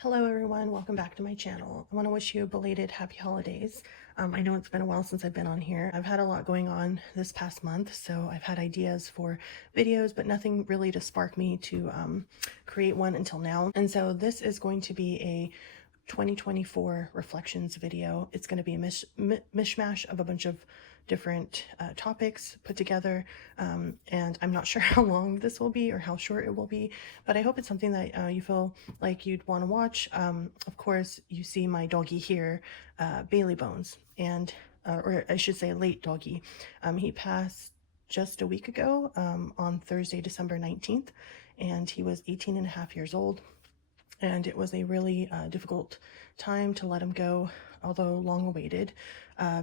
Hello everyone, welcome back to my channel. I want to wish you a belated happy holidays. I know it's been a while since I've been on here. I've had a lot going on this past month, so I've had ideas for videos, but nothing really to spark me to create one until now. And so this is going to be a 2024 reflections video. It's going to be a mishmash of a bunch of different topics put together, and I'm not sure how long this will be or how short it will be, but I hope it's something that you feel like you'd want to watch. Of course, you see my doggy here, Bailey Bones, and or I should say late doggy. He passed just a week ago, on Thursday, December 19th, and he was 18 and a half years old. And it was a really difficult time to let him go, although long awaited,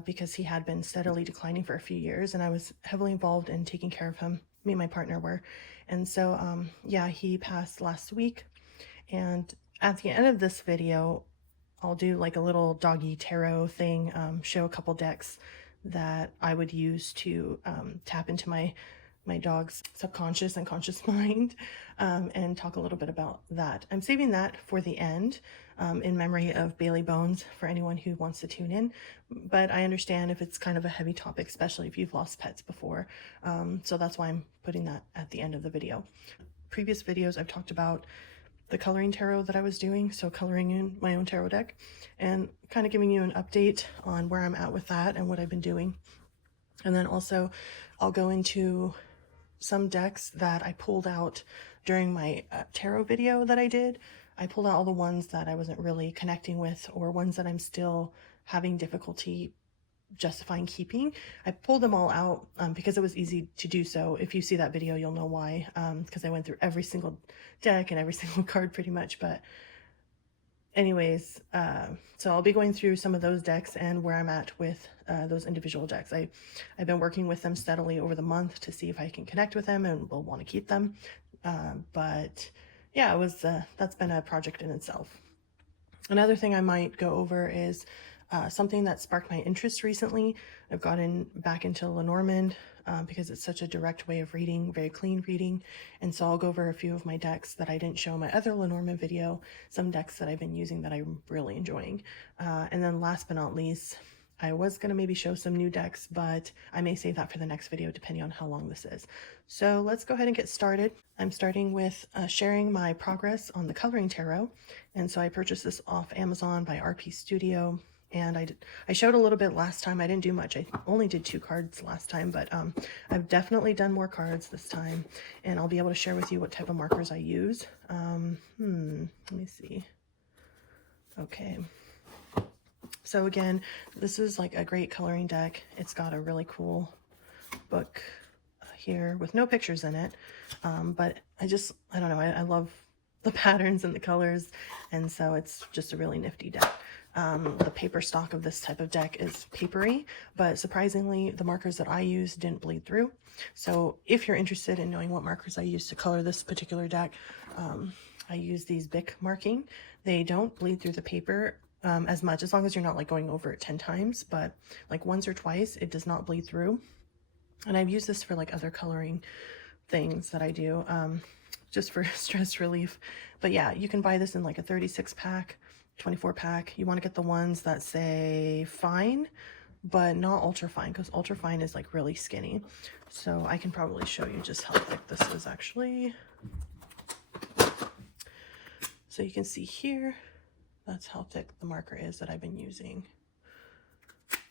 because he had been steadily declining for a few years, and I was heavily involved in taking care of him. Me and my partner were. And so yeah, he passed last week, and at the end of this video I'll do like a little doggy tarot thing, show a couple decks that I would use to tap into my dog's subconscious and conscious mind, and talk a little bit about that. I'm saving that for the end, in memory of Bailey Bones, for anyone who wants to tune in, but I understand if it's kind of a heavy topic, especially if you've lost pets before, so that's why I'm putting that at the end of the video. Previous videos I've talked about the coloring tarot that I was doing, so coloring in my own tarot deck, and kind of giving you an update on where I'm at with that and what I've been doing. And then also I'll go into some decks that I pulled out during my tarot video that I did. I pulled out all the ones that I wasn't really connecting with, or ones that I'm still having difficulty justifying keeping. I pulled them all out because it was easy to do so. If you see that video, you'll know why, because I went through every single deck and every single card pretty much. But anyways, so I'll be going through some of those decks and where I'm at with those individual decks. I've been working with them steadily over the month to see if I can connect with them and will want to keep them. But yeah, it was that's been a project in itself. Another thing I might go over is something that sparked my interest recently. I've gotten back into Lenormand because it's such a direct way of reading, very clean reading. And so I'll go over a few of my decks that I didn't show in my other Lenormand video, some decks that I've been using that I'm really enjoying. And then last but not least, I was going to maybe show some new decks, but I may save that for the next video depending on how long this is. So let's go ahead and get started. I'm starting with sharing my progress on the coloring tarot. And so I purchased this off Amazon by RP Studio. And I showed a little bit last time. I didn't do much. I only did 2 cards last time, but I've definitely done more cards this time, and I'll be able to share with you what type of markers I use. Let me see. Okay. So again, this is like a great coloring deck. It's got a really cool book here with no pictures in it, but I don't know, I love the patterns and the colors, and so it's just a really nifty deck. The paper stock of this type of deck is papery, but surprisingly the markers that I use didn't bleed through. So if you're interested in knowing what markers I use to color this particular deck, I use these Bic marking. They don't bleed through the paper as much, as long as you're not like going over it 10 times, but like once or twice it does not bleed through. And I've used this for like other coloring things that I do, just for stress relief. But yeah, you can buy this in like a 36 pack, 24 pack. You want to get the ones that say fine, but not ultra fine, because ultra fine is like really skinny. So I can probably show you just how thick this is actually. So you can see here, that's how thick the marker is that I've been using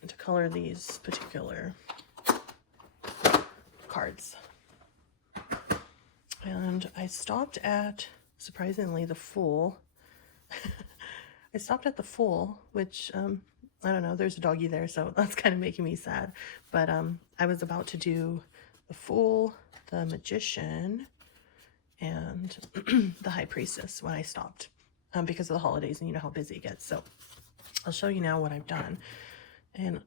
to color these particular cards. And I stopped at, surprisingly, the Fool. I stopped at the Fool, which, I don't know, there's a doggy there, so that's kind of making me sad. But I was about to do the Fool, the Magician, and the High Priestess when I stopped, because of the holidays, and you know how busy it gets. So I'll show you now what I've done. And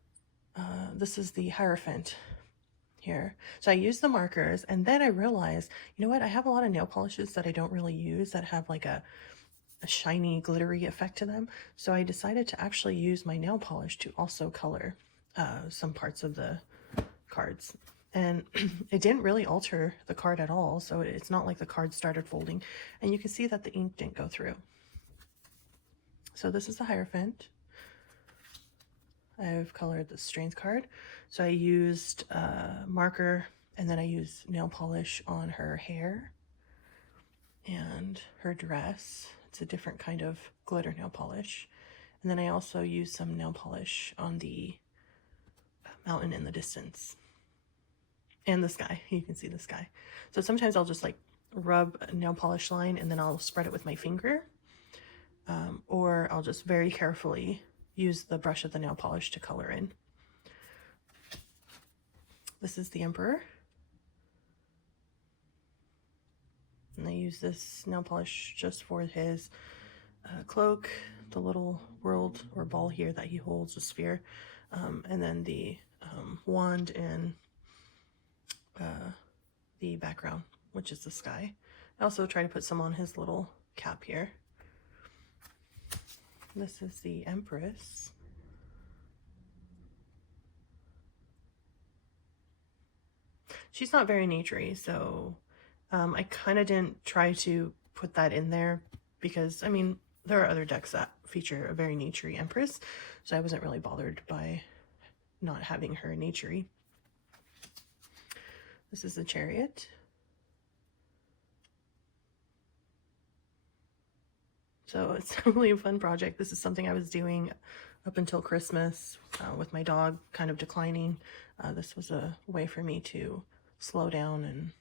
this is the Hierophant here. So I use the markers, and then I realized, you know what, I have a lot of nail polishes that I don't really use that have like a shiny glittery effect to them. So I decided to actually use my nail polish to also color some parts of the cards, and it didn't really alter the card at all. So it's not like the card started folding, and you can see that the ink didn't go through. So this is the Hierophant. I've colored the Strength card. So I used marker, and then I used nail polish on her hair and her dress. It's a different kind of glitter nail polish. And then I also used some nail polish on the mountain in the distance and the sky. You can see the sky. So sometimes I'll just like rub a nail polish line and then I'll spread it with my finger, or I'll just very carefully use the brush of the nail polish to color in. This is the Emperor. And I use this nail polish just for his cloak, the little world or ball here that he holds, a sphere, and then the wand and the background, which is the sky. I also try to put some on his little cap here. This is the Empress. She's not very naturey, so I kind of didn't try to put that in there because, I mean, there are other decks that feature a very naturey Empress, so I wasn't really bothered by not having her naturey. This is the Chariot. So it's really a fun project. This is something I was doing up until Christmas with my dog kind of declining. This was a way for me to slow down and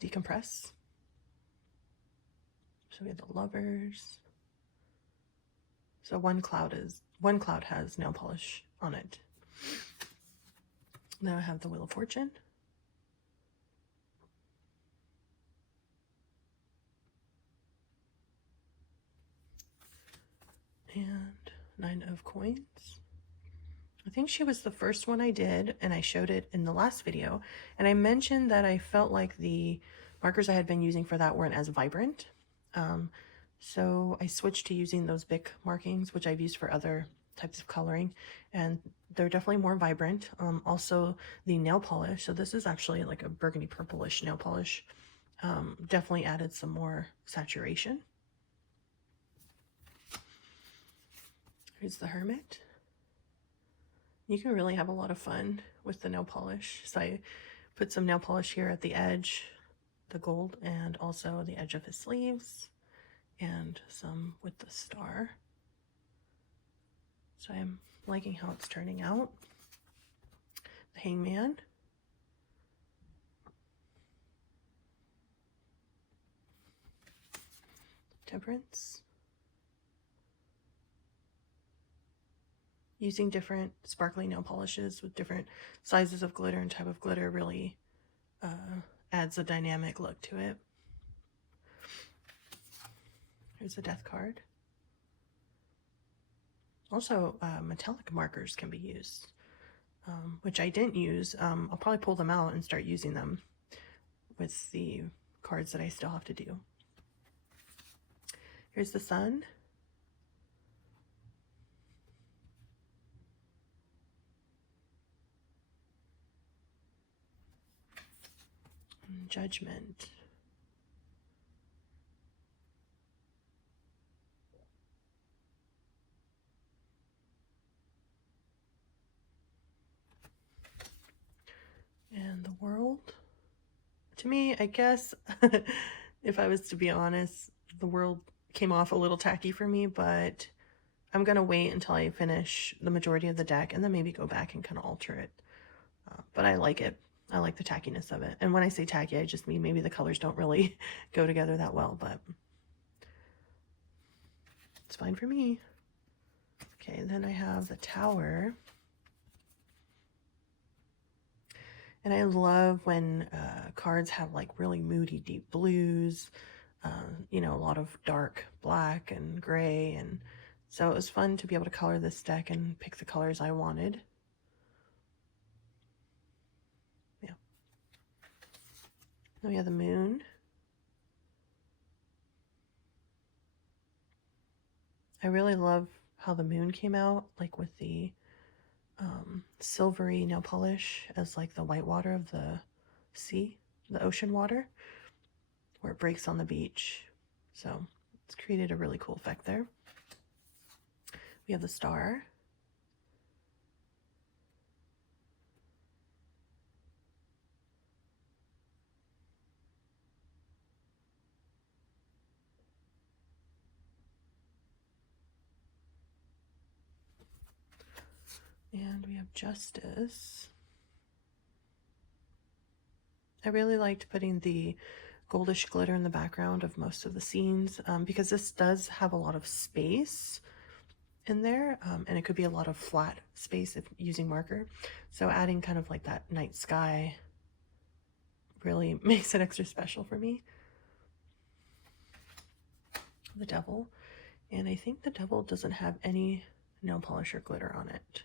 decompress. So we have the Lovers. So one cloud has nail polish on it. Now I have the Wheel of Fortune. And 9 of Coins. I think she was the first one I did, and I showed it in the last video. And I mentioned that I felt like the markers I had been using for that weren't as vibrant. So I switched to using those Bic markings, which I've used for other types of coloring, and they're definitely more vibrant. Also the nail polish, so this is actually like a burgundy purplish nail polish, definitely added some more saturation. Here's the Hermit. You can really have a lot of fun with the nail polish. So I put some nail polish here at the edge, the gold, and also the edge of his sleeves, and some with the star. So I'm liking how it's turning out. The Hangman. Temperance. Using different sparkly nail polishes with different sizes of glitter and type of glitter really adds a dynamic look to it. Here's the Death card. Also, metallic markers can be used, which I didn't use. I'll probably pull them out and start using them with the cards that I still have to do. Here's the Sun. Judgment. And the World. To me, I guess, if I was to be honest, the World came off a little tacky for me, but I'm going to wait until I finish the majority of the deck and then maybe go back and kind of alter it. But I like it. I like the tackiness of it. And when I say tacky, I just mean maybe the colors don't really go together that well, but it's fine for me. Okay, then I have the Tower. And I love when cards have like really moody deep blues, you know, a lot of dark black and gray. And so it was fun to be able to color this deck and pick the colors I wanted. Yeah. Then we have the Moon. I really love how the Moon came out, like with the silvery nail polish as like the white water of the sea, the ocean water, where it breaks on the beach. So It's created a really cool effect there. We have the star. And we have justice. I really liked putting the goldish glitter in the background of most of the scenes because this does have a lot of space in there, and it could be a lot of flat space if using marker. So adding kind of like that night sky really makes it extra special for me. The devil, and I think the devil doesn't have any nail polish or glitter on it.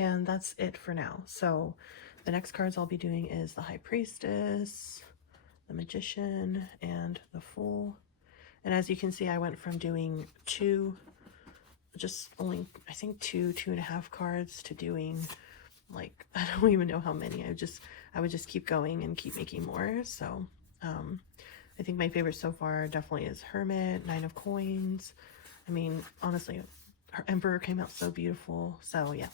And that's it for now. So the next cards I'll be doing is the High Priestess, the Magician, and the Fool. And as you can see, I went from doing just only, I think two and a half cards to doing like, I don't even know how many. I would just keep going and keep making more. So I think my favorite so far definitely is Hermit, Nine of Coins. I mean, honestly, her Emperor came out so beautiful. So yeah.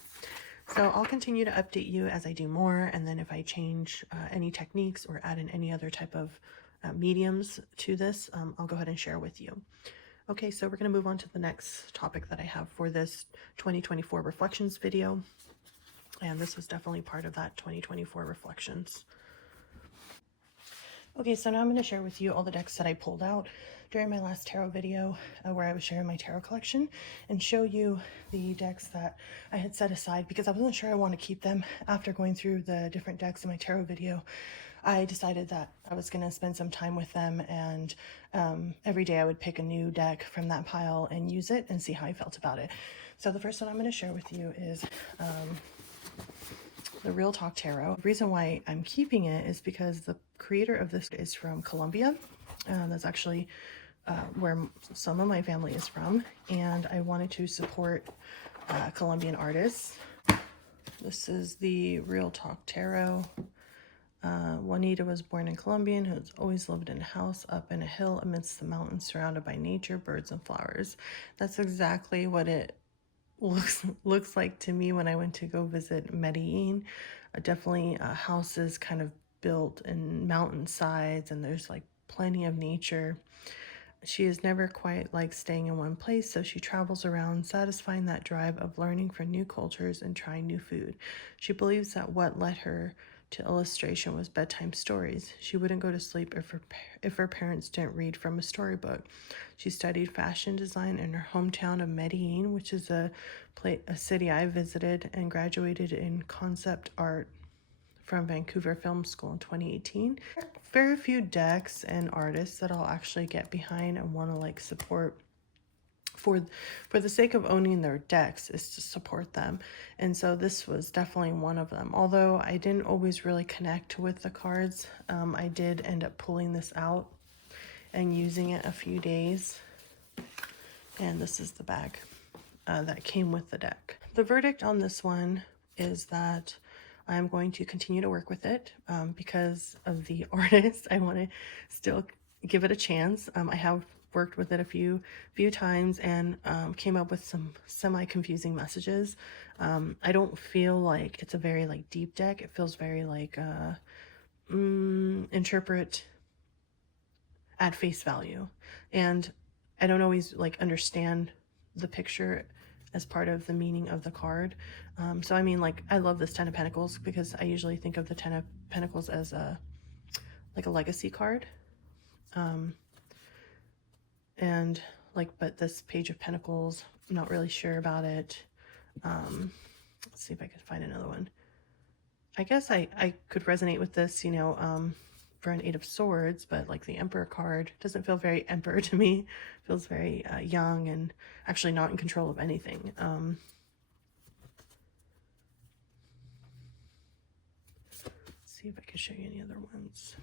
So I'll continue to update you as I do more, and then if I change any techniques or add in any other type of mediums to this, I'll go ahead and share with you. Okay, so we're going to move on to the next topic that I have for this 2024 reflections video, and this was definitely part of that 2024 reflections. Okay, so now I'm going to share with you all the decks that I pulled out during my last tarot video where I was sharing my tarot collection, and show you the decks that I had set aside because I wasn't sure I want to keep them. After going through the different decks in my tarot video, I decided that I was going to spend some time with them, and every day I would pick a new deck from that pile and use it and see how I felt about it. So the first one I'm going to share with you is the Real Talk Tarot. The reason why I'm keeping it is because the creator of this is from Colombia. That's actually where some of my family is from, and I wanted to support Colombian artists. This is the Real Talk Tarot. Juanita was born in Colombia and has always lived in a house up in a hill amidst the mountains, surrounded by nature, birds, and flowers. That's exactly what it looks like to me when I went to go visit Medellin. Definitely houses kind of built in mountainsides, and there's like plenty of nature. She is never quite like staying in one place, so she travels around, satisfying that drive of learning from new cultures and trying new food. She believes that what led her to illustration was bedtime stories. She wouldn't go to sleep if her parents didn't read from a storybook. She studied fashion design in her hometown of Medellin, which is a city I visited, and graduated in concept art from Vancouver Film School in 2018. Very few decks and artists that I'll actually get behind and want to like support for the sake of owning their decks, is to support them. And so this was definitely one of them. Although I didn't always really connect with the cards, I did end up pulling this out and using it a few days. And this is the bag that came with the deck. The verdict on this one is that I'm going to continue to work with it because of the artist. I want to still give it a chance. I have worked with it a few times and came up with some semi-confusing messages. I don't feel like it's a very like deep deck. It feels very like interpret at face value, and I don't always like understand the picture as part of the meaning of the card. So I mean, like, I love this Ten of Pentacles because I usually think of the Ten of Pentacles as a legacy card. And like, but this Page of Pentacles, I'm not really sure about it. Let's see if I could find another one. I guess I could resonate with this, you know, for an Eight of Swords, but like the Emperor card doesn't feel very Emperor to me. It feels very young and actually not in control of anything. Let's see if I can show you any other ones.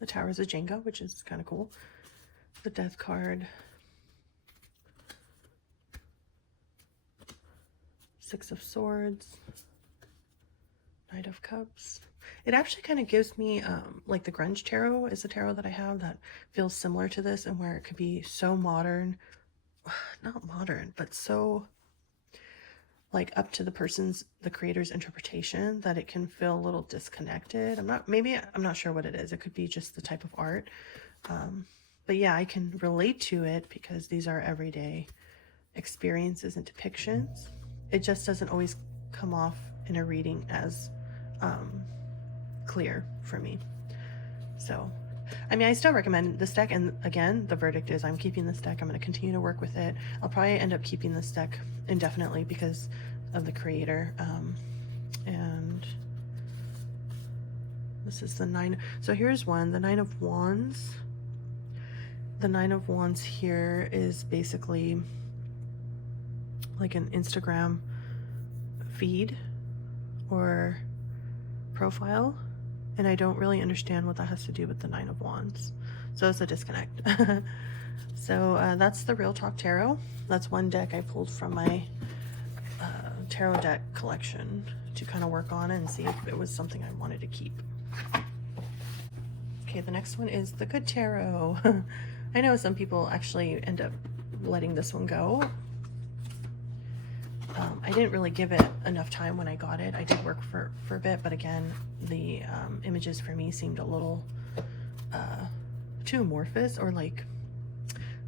The Towers of Jenga, which is kind of cool. The Death card. Six of Swords. Knight Knight of Cups. It actually kind of gives me, like the Grunge Tarot is a tarot that I have that feels similar to this, and where it could be so modern, not modern, but so like up to the creator's interpretation that it can feel a little disconnected. I'm not sure what it is. It could be just the type of art. But yeah, I can relate to it because these are everyday experiences and depictions. It just doesn't always come off in a reading as clear for me. So, I mean, I still recommend this deck, and again, the verdict is I'm keeping this deck. I'm going to continue to work with it. I'll probably end up keeping this deck indefinitely because of the creator. And this is the 9. So here's one, the 9 of Wands. The 9 of Wands here is basically like an Instagram feed or profile, and I don't really understand what that has to do with the 9 of Wands. So it's a disconnect. So that's the Real Talk Tarot. That's one deck I pulled from my tarot deck collection to kind of work on and see if it was something I wanted to keep. Okay, the next one is the Good Tarot. I know some people actually end up letting this one go. I didn't really give it enough time when I got it. I did work for a bit, but again, the images for me seemed a little too amorphous, or like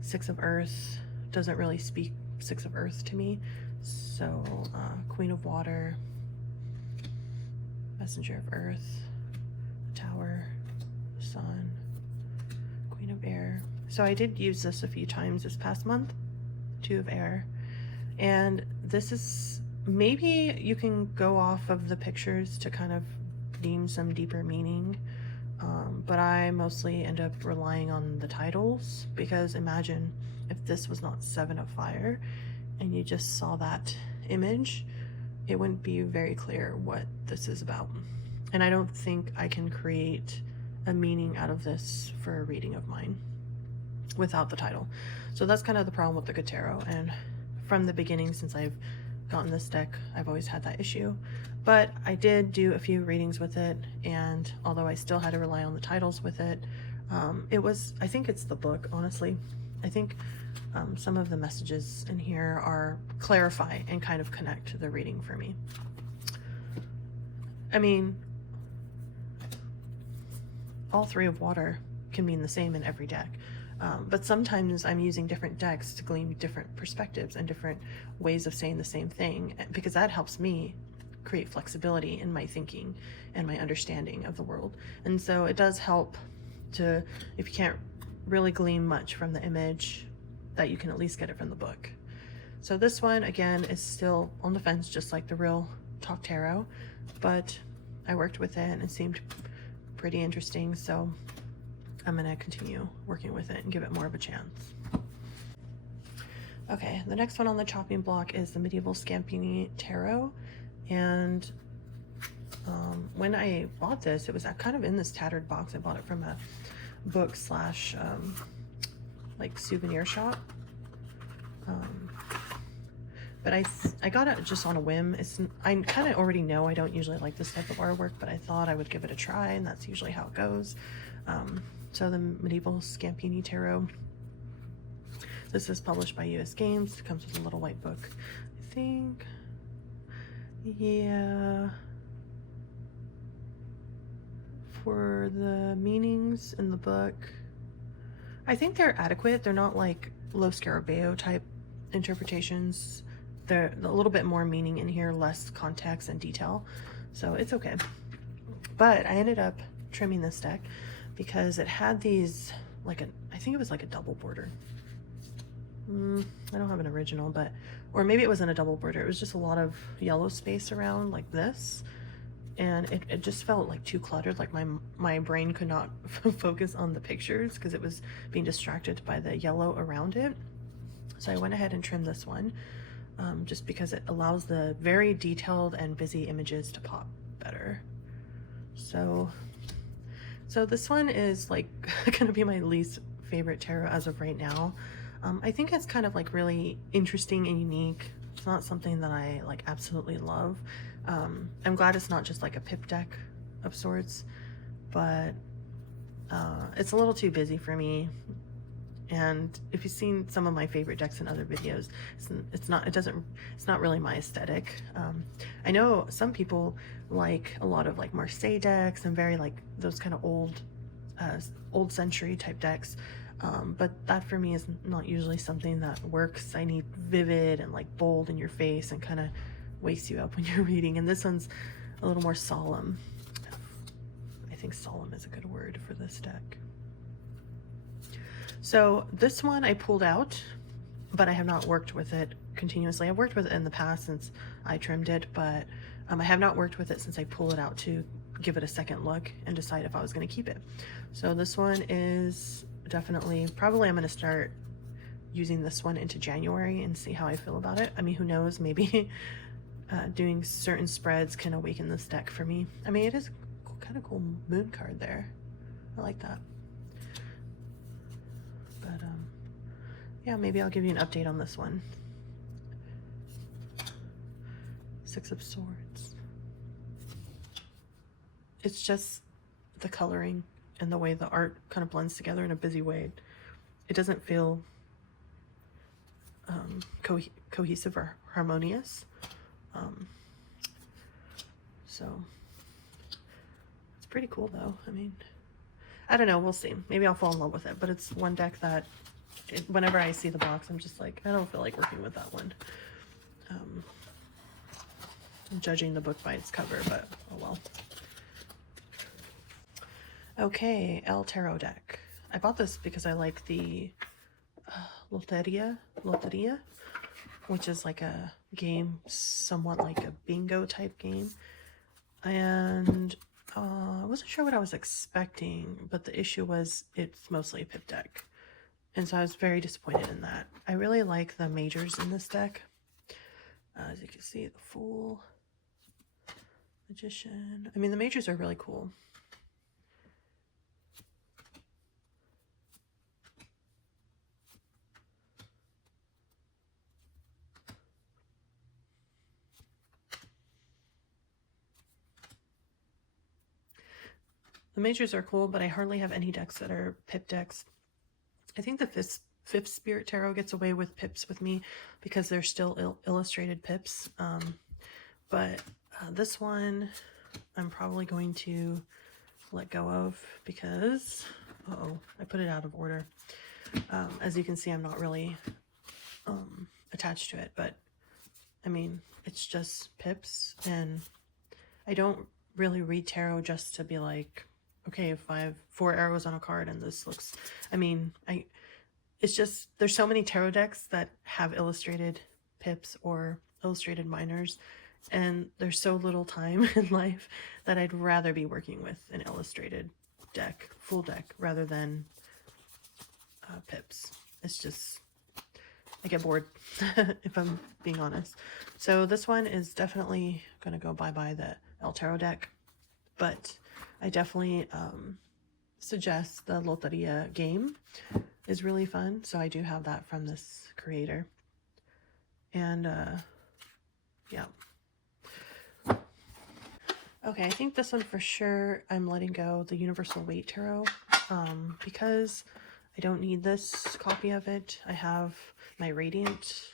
6 of Earth doesn't really speak 6 of Earth to me. So Queen of Water, Messenger of Earth, Tower, Sun, Queen of Air. So I did use this a few times this past month, 2 of Air. And this is, maybe you can go off of the pictures to kind of deem some deeper meaning. But I mostly end up relying on the titles, because imagine if this was not 7 of Fire and you just saw that image, it wouldn't be very clear what this is about. And I don't think I can create a meaning out of this for a reading of mine without the title. So that's kind of the problem with the Good Tarot. And from the beginning, since I've gotten this deck, I've always had that issue. But I did do a few readings with it, and although I still had to rely on the titles with it, I think it's the book, honestly. I think some of the messages in here are clarify and kind of connect the reading for me. I mean, all 3 of Water can mean the same in every deck. But sometimes I'm using different decks to glean different perspectives and different ways of saying the same thing, because that helps me create flexibility in my thinking and my understanding of the world. And so it does help to, if you can't really glean much from the image, that you can at least get it from the book. So this one, again, is still on the fence, just like the Real Talk Tarot, but I worked with it and it seemed pretty interesting. So I'm going to continue working with it and give it more of a chance. Okay, the next one on the chopping block is the Medieval Scampini Tarot. And when I bought this, it was kind of in this tattered box. I bought it from a book slash like souvenir shop. But I got it just on a whim. I kind of already know I don't usually like this type of artwork, but I thought I would give it a try, and that's usually how it goes. So the Medieval Scampini Tarot. This is published by US Games. It comes with a little white book, I think. Yeah. For the meanings in the book, I think they're adequate. They're not like Lo Scarabeo type interpretations. They're a little bit more meaning in here, less context and detail. So it's okay. But I ended up trimming this deck because it had these, I think it was like a double border. I don't have an original, but, or maybe it wasn't a double border. It was just a lot of yellow space around like this. And it just felt like too cluttered. Like my brain could not focus on the pictures because it was being distracted by the yellow around it. So I went ahead and trimmed this one just because it allows the very detailed and busy images to pop better. So this one is like gonna be my least favorite tarot as of right now. I think it's kind of like really interesting and unique. It's not something that I like absolutely love. I'm glad it's not just like a pip deck of sorts, but it's a little too busy for me. And if you've seen some of my favorite decks in other videos, it's not really my aesthetic. I know some people like a lot of like Marseille decks and very like those kind of old century type decks. But that for me is not usually something that works. I need vivid and like bold in your face and kind of wakes you up when you're reading. And this one's a little more solemn. I think solemn is a good word for this deck. So this one I pulled out, but I have not worked with it continuously. I've worked with it in the past since I trimmed it, but I have not worked with it since I pulled it out to give it a second look and decide if I was going to keep it. So this one is definitely, probably I'm going to start using this one into January and see how I feel about it. I mean, who knows, maybe doing certain spreads can awaken this deck for me. I mean, it is kind of cool moon card there. I like that. But yeah, maybe I'll give you an update on this one. Six of Swords. It's just the coloring and the way the art kind of blends together in a busy way. It doesn't feel cohesive or harmonious. So it's pretty cool though. I mean, I don't know, we'll see. Maybe I'll fall in love with it, but it's one deck that whenever I see the box, I'm just like, I don't feel like working with that one. I'm judging the book by its cover, but oh well. Okay, El Tarot deck. I bought this because I like the Loteria, which is like a game, somewhat like a bingo type game. And I wasn't sure what I was expecting, but the issue was it's mostly a pip deck. And so I was very disappointed in that. I really like the majors in this deck. As you can see, the Fool, Magician. I mean, the majors are really cool. The majors are cool, but I hardly have any decks that are pip decks. I think the fifth Spirit Tarot gets away with pips with me because they're still illustrated pips. But this one I'm probably going to let go of because, I put it out of order. As you can see, I'm not really attached to it, but I mean, it's just pips, and I don't really read tarot just to be like, okay, if I have 4 arrows on a card and this looks, I mean, it's just, there's so many tarot decks that have illustrated pips or illustrated minors, and there's so little time in life that I'd rather be working with an illustrated deck, full deck, rather than pips. It's just, I get bored if I'm being honest. So this one is definitely going to go bye-bye the El Tarot deck, but I definitely suggest the Loteria game is really fun. So I do have that from this creator. And yeah. Okay, I think this one for sure I'm letting go, the Universal Weight Tarot, because I don't need this copy of it. I have my Radiant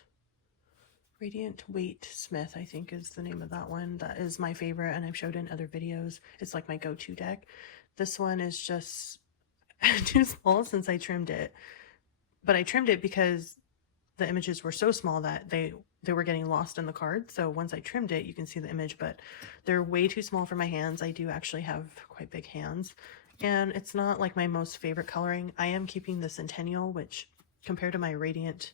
Weight Smith, I think is the name of that one. That is my favorite, and I've showed in other videos. It's like my go-to deck. This one is just too small since I trimmed it. But I trimmed it because the images were so small that they were getting lost in the card. So once I trimmed it, you can see the image, but they're way too small for my hands. I do actually have quite big hands, and it's not like my most favorite coloring. I am keeping the Centennial, which compared to my Radiant,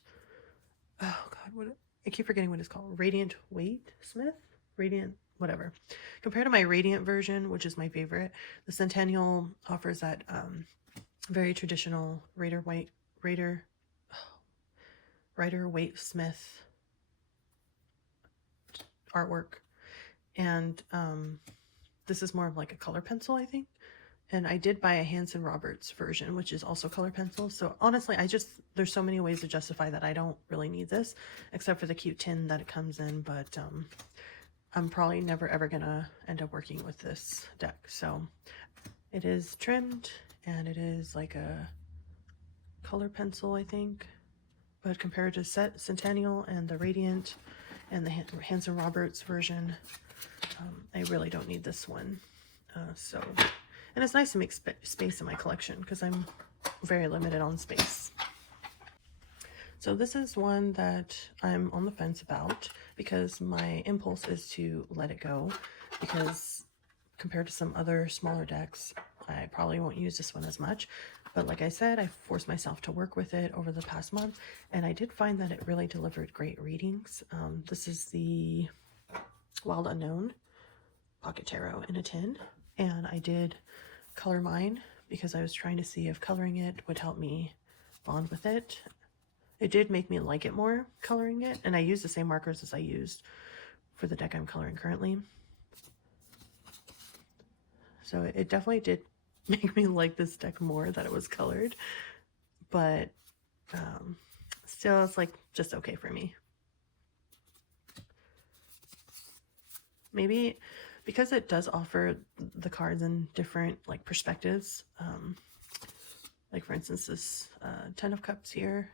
oh God, I keep forgetting what it's called. Radiant Weight Smith? Radiant, whatever. Compared to my Radiant version, which is my favorite, the Centennial offers that very traditional Rider Waite Smith artwork. And this is more of like a color pencil, I think. And I did buy a Hanson Roberts version, which is also color pencil. So honestly, there's so many ways to justify that I don't really need this, except for the cute tin that it comes in. But I'm probably never ever gonna end up working with this deck. So it is trimmed, and it is like a color pencil, I think. But compared to Centennial and the Radiant and the Hanson Roberts version, I really don't need this one. And it's nice to make space in my collection because I'm very limited on space. So this is one that I'm on the fence about because my impulse is to let it go, because compared to some other smaller decks, I probably won't use this one as much. But like I said, I forced myself to work with it over the past month, and I did find that it really delivered great readings. This is the Wild Unknown Pocket Tarot in a tin, and I did color mine because I was trying to see if coloring it would help me bond with it. It did make me like it more, coloring it, and I used the same markers as I used for the deck I'm coloring currently. So it definitely did make me like this deck more that it was colored, but still it's like just okay for me. Maybe because it does offer the cards in different like perspectives, like for instance this 10 of Cups here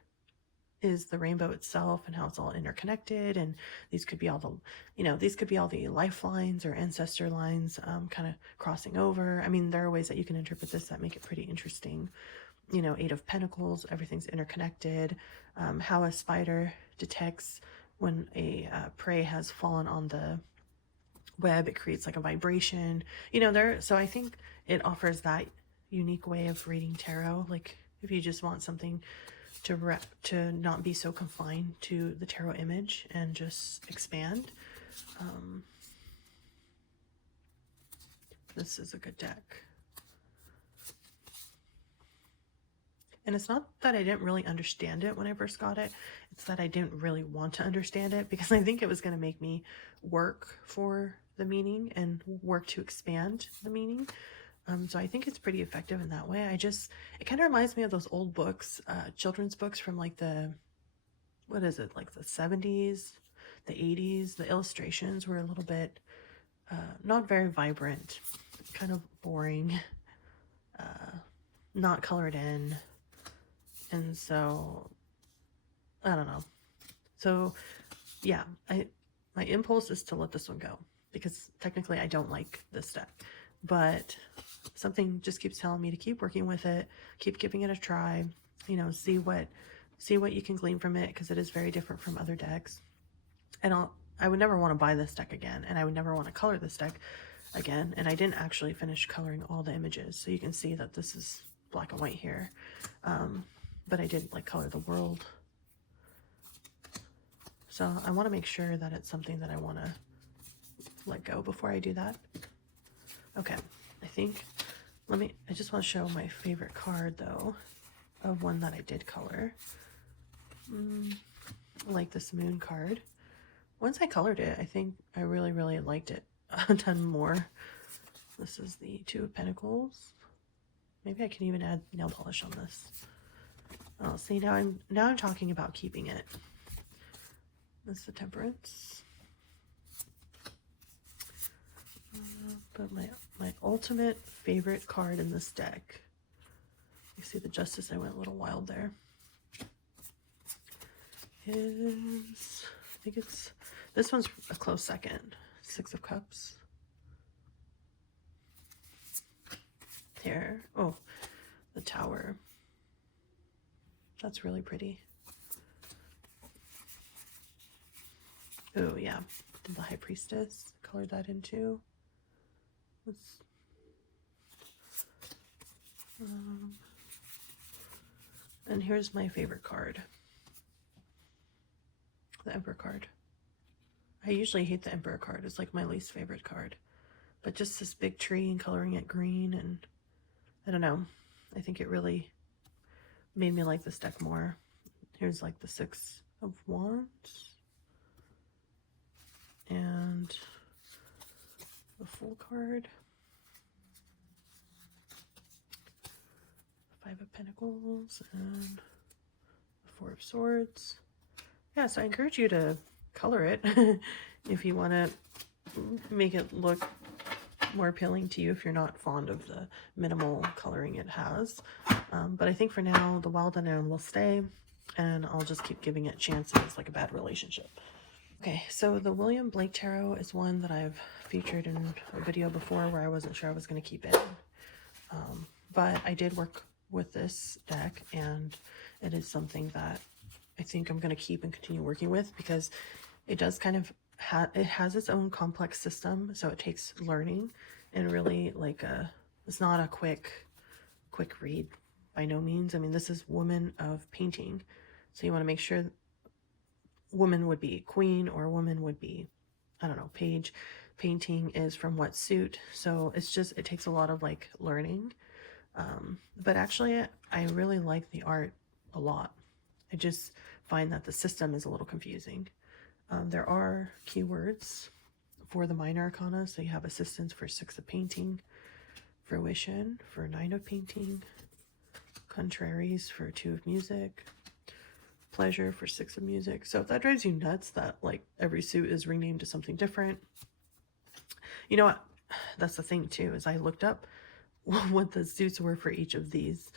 is the rainbow itself and how it's all interconnected, and these could be all the, you know, these could be all the lifelines or ancestor lines kind of crossing over. I mean, there are ways that you can interpret this that make it pretty interesting. You know, 8 of Pentacles, everything's interconnected. How a spider detects when a prey has fallen on the web, it creates like a vibration, you know, there. So I think it offers that unique way of reading tarot. Like if you just want something to not be so confined to the tarot image and just expand. This is a good deck. And it's not that I didn't really understand it when I first got it. It's that I didn't really want to understand it because I think it was going to make me work for the meaning and work to expand the meaning. So I think it's pretty effective in that way. It kind of reminds me of those old books, children's books from like what is it, like the 70s, the 80s. The illustrations were a little bit, not very vibrant, kind of boring, not colored in. And so, I don't know. So yeah, my impulse is to let this one go because technically I don't like this deck, but something just keeps telling me to keep working with it, keep giving it a try, you know, see what you can glean from it, because it is very different from other decks. And I would never want to buy this deck again, and I would never want to color this deck again. And I didn't actually finish coloring all the images, so you can see that this is black and white here, but I didn't like color the world. So I want to make sure that it's something that I want to let go before I do that. Okay, I think, I just want to show my favorite card though, of one that I did color. I like this moon card. Once I colored it, I think I really, really liked it a ton more. This is the 2 of Pentacles. Maybe I can even add nail polish on this. Oh, see, now I'm talking about keeping it. This is the Temperance. But my ultimate favorite card in this deck, you see the Justice, I went a little wild there, is, I think it's, this one's a close second, 6 of Cups. Here, oh, the Tower. That's really pretty. Oh yeah, the High Priestess, colored that in too. And here's my favorite card, the Emperor card. I usually hate the Emperor card. It's like my least favorite card, but just this big tree and coloring it green, and I don't know, I think it really made me like this deck more. Here's like the 6 of Wands and the Fool card, 5 of Pentacles, and the 4 of Swords. Yeah, so I encourage you to color it if you want to make it look more appealing to you if you're not fond of the minimal coloring it has. But I think for now, the Wild Unknown will stay, and I'll just keep giving it chances like a bad relationship. Okay, so the William Blake Tarot is one that I've featured in a video before where I wasn't sure I was going to keep it. But I did work with this deck, and it is something that I think I'm going to keep and continue working with, because it does kind of it has its own complex system, so it takes learning, and really like it's not a quick read by no means. I mean, this is Woman of Painting, so you want to make sure woman would be queen, or woman would be, I don't know, page. Painting is from what suit, so it's just, it takes a lot of like learning. But actually I really like the art a lot. I just find that the system is a little confusing. There are keywords for the minor arcana, so you have assistance for 6 of Painting, fruition for 9 of Painting, contraries for 2 of Music, pleasure for 6 of Music. So if that drives you nuts that like every suit is renamed to something different, you know what, that's the thing too, is I looked up what the suits were for each of these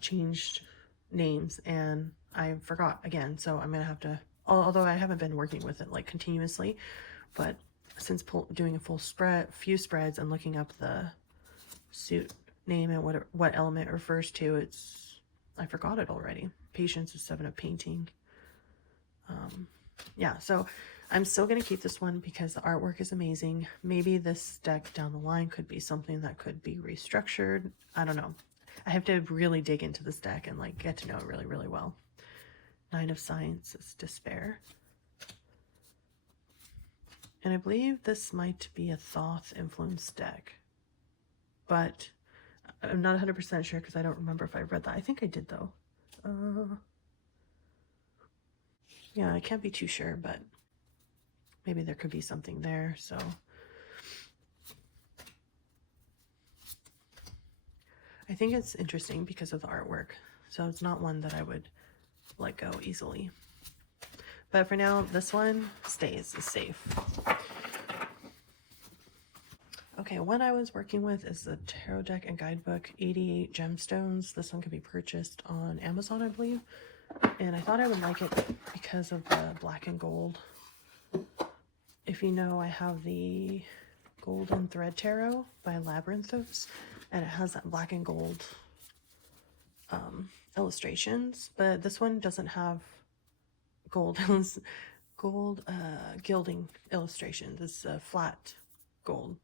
changed names, and I forgot again. So I'm gonna have to, although I haven't been working with it like continuously, but since doing a few spreads and looking up the suit name and what element it refers to, I forgot it already. Patience is 7 of Painting. Yeah, so I'm still going to keep this one because the artwork is amazing. Maybe this deck down the line could be something that could be restructured. I don't know. I have to really dig into this deck and like get to know it really, really well. 9 of Science is Despair. And I believe this might be a Thoth influenced deck, but I'm not 100% sure because I don't remember if I read that. I think I did though. Yeah, I can't be too sure, but maybe there could be something there. So I think it's interesting because of the artwork. So it's not one that I would let go easily. But for now, this one is safe. Okay, what I was working with is the Tarot Deck and Guidebook 88 Gemstones. This one can be purchased on Amazon, I believe. And I thought I would like it because of the black and gold. If you know, I have the Golden Thread Tarot by Labyrinthos, and it has that black and gold illustrations, but this one doesn't have gold gilding illustrations. It's flat gold,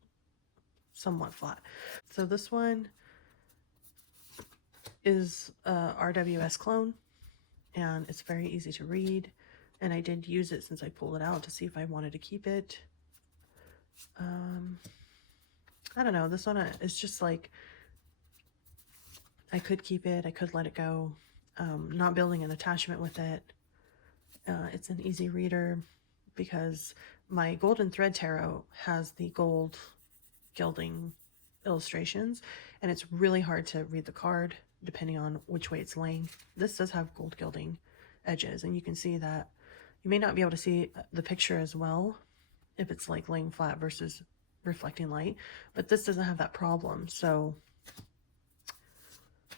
somewhat flat. So this one is a RWS clone, and it's very easy to read, and I did use it since I pulled it out to see if I wanted to keep it. I don't know, this one is just like, I could keep it, I could let it go. Not building an attachment with it. It's an easy reader because my Golden Thread Tarot has the gold gilding illustrations, and it's really hard to read the card depending on which way it's laying. This does have gold gilding edges, and you can see that. You may not be able to see the picture as well if it's like laying flat versus reflecting light, but this doesn't have that problem, so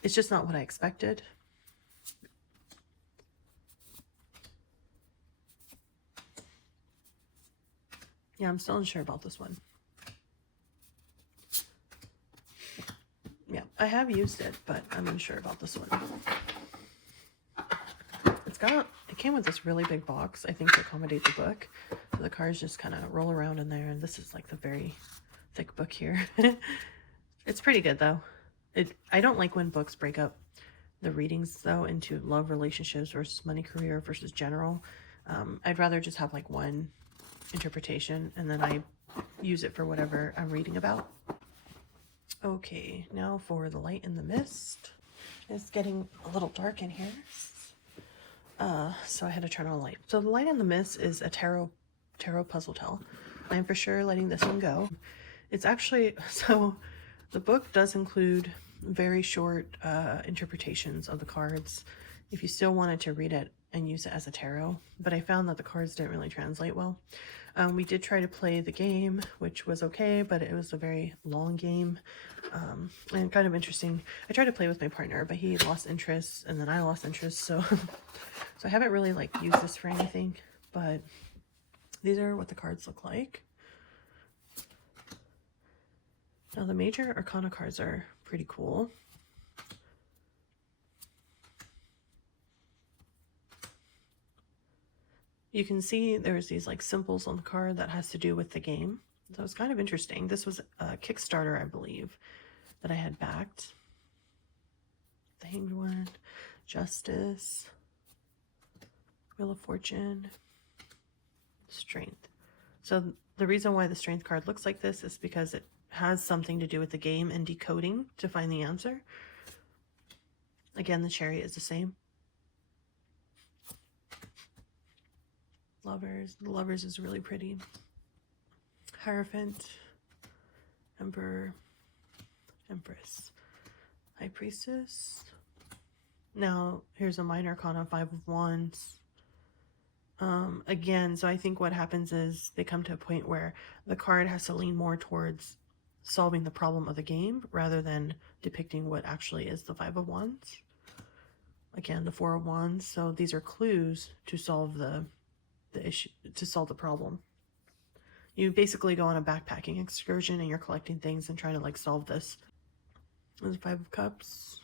it's just not what I expected. Yeah, I'm still unsure about this one. Yeah, I have used it, but I'm unsure about this one. It came with this really big box, I think, to accommodate the book. So the cards just kind of roll around in there, and this is like the very thick book here. It's pretty good though. I don't like when books break up the readings though into love, relationships versus money, career versus general. I'd rather just have like one interpretation and then I use it for whatever I'm reading about. Okay, now for the Light in the Mist. It's getting a little dark in here, so I had to turn on the light. So the Light in the Mist is a tarot puzzle tell. I'm for sure letting this one go. It's actually, so the book does include very short interpretations of the cards. If you still wanted to read it and use it as a tarot, but I found that the cards didn't really translate well. We did try to play the game, which was okay, but it was a very long game, and kind of interesting. I tried to play with my partner, but he lost interest, and then I lost interest, so so I haven't really like used this for anything, but these are what the cards look like. Now the major arcana cards are pretty cool. You can see there's these like symbols on the card that has to do with the game. So it's kind of interesting. This was a Kickstarter, I believe, that I had backed. The Hanged One, Justice, Wheel of Fortune, Strength. So the reason why the Strength card looks like this is because it has something to do with the game and decoding to find the answer. Again, the Chariot is the same. Lovers. The Lovers is really pretty. Hierophant, Emperor, Empress, High Priestess. Now, here's a minor arcana, Five of Wands. Again, so I think what happens is they come to a point where the card has to lean more towards solving the problem of the game rather than depicting what actually is the Five of Wands. Again, the Four of Wands. So these are clues to solve the issue, to solve the problem. You basically go on a backpacking excursion and you're collecting things and trying to like solve this. There's Five of Cups,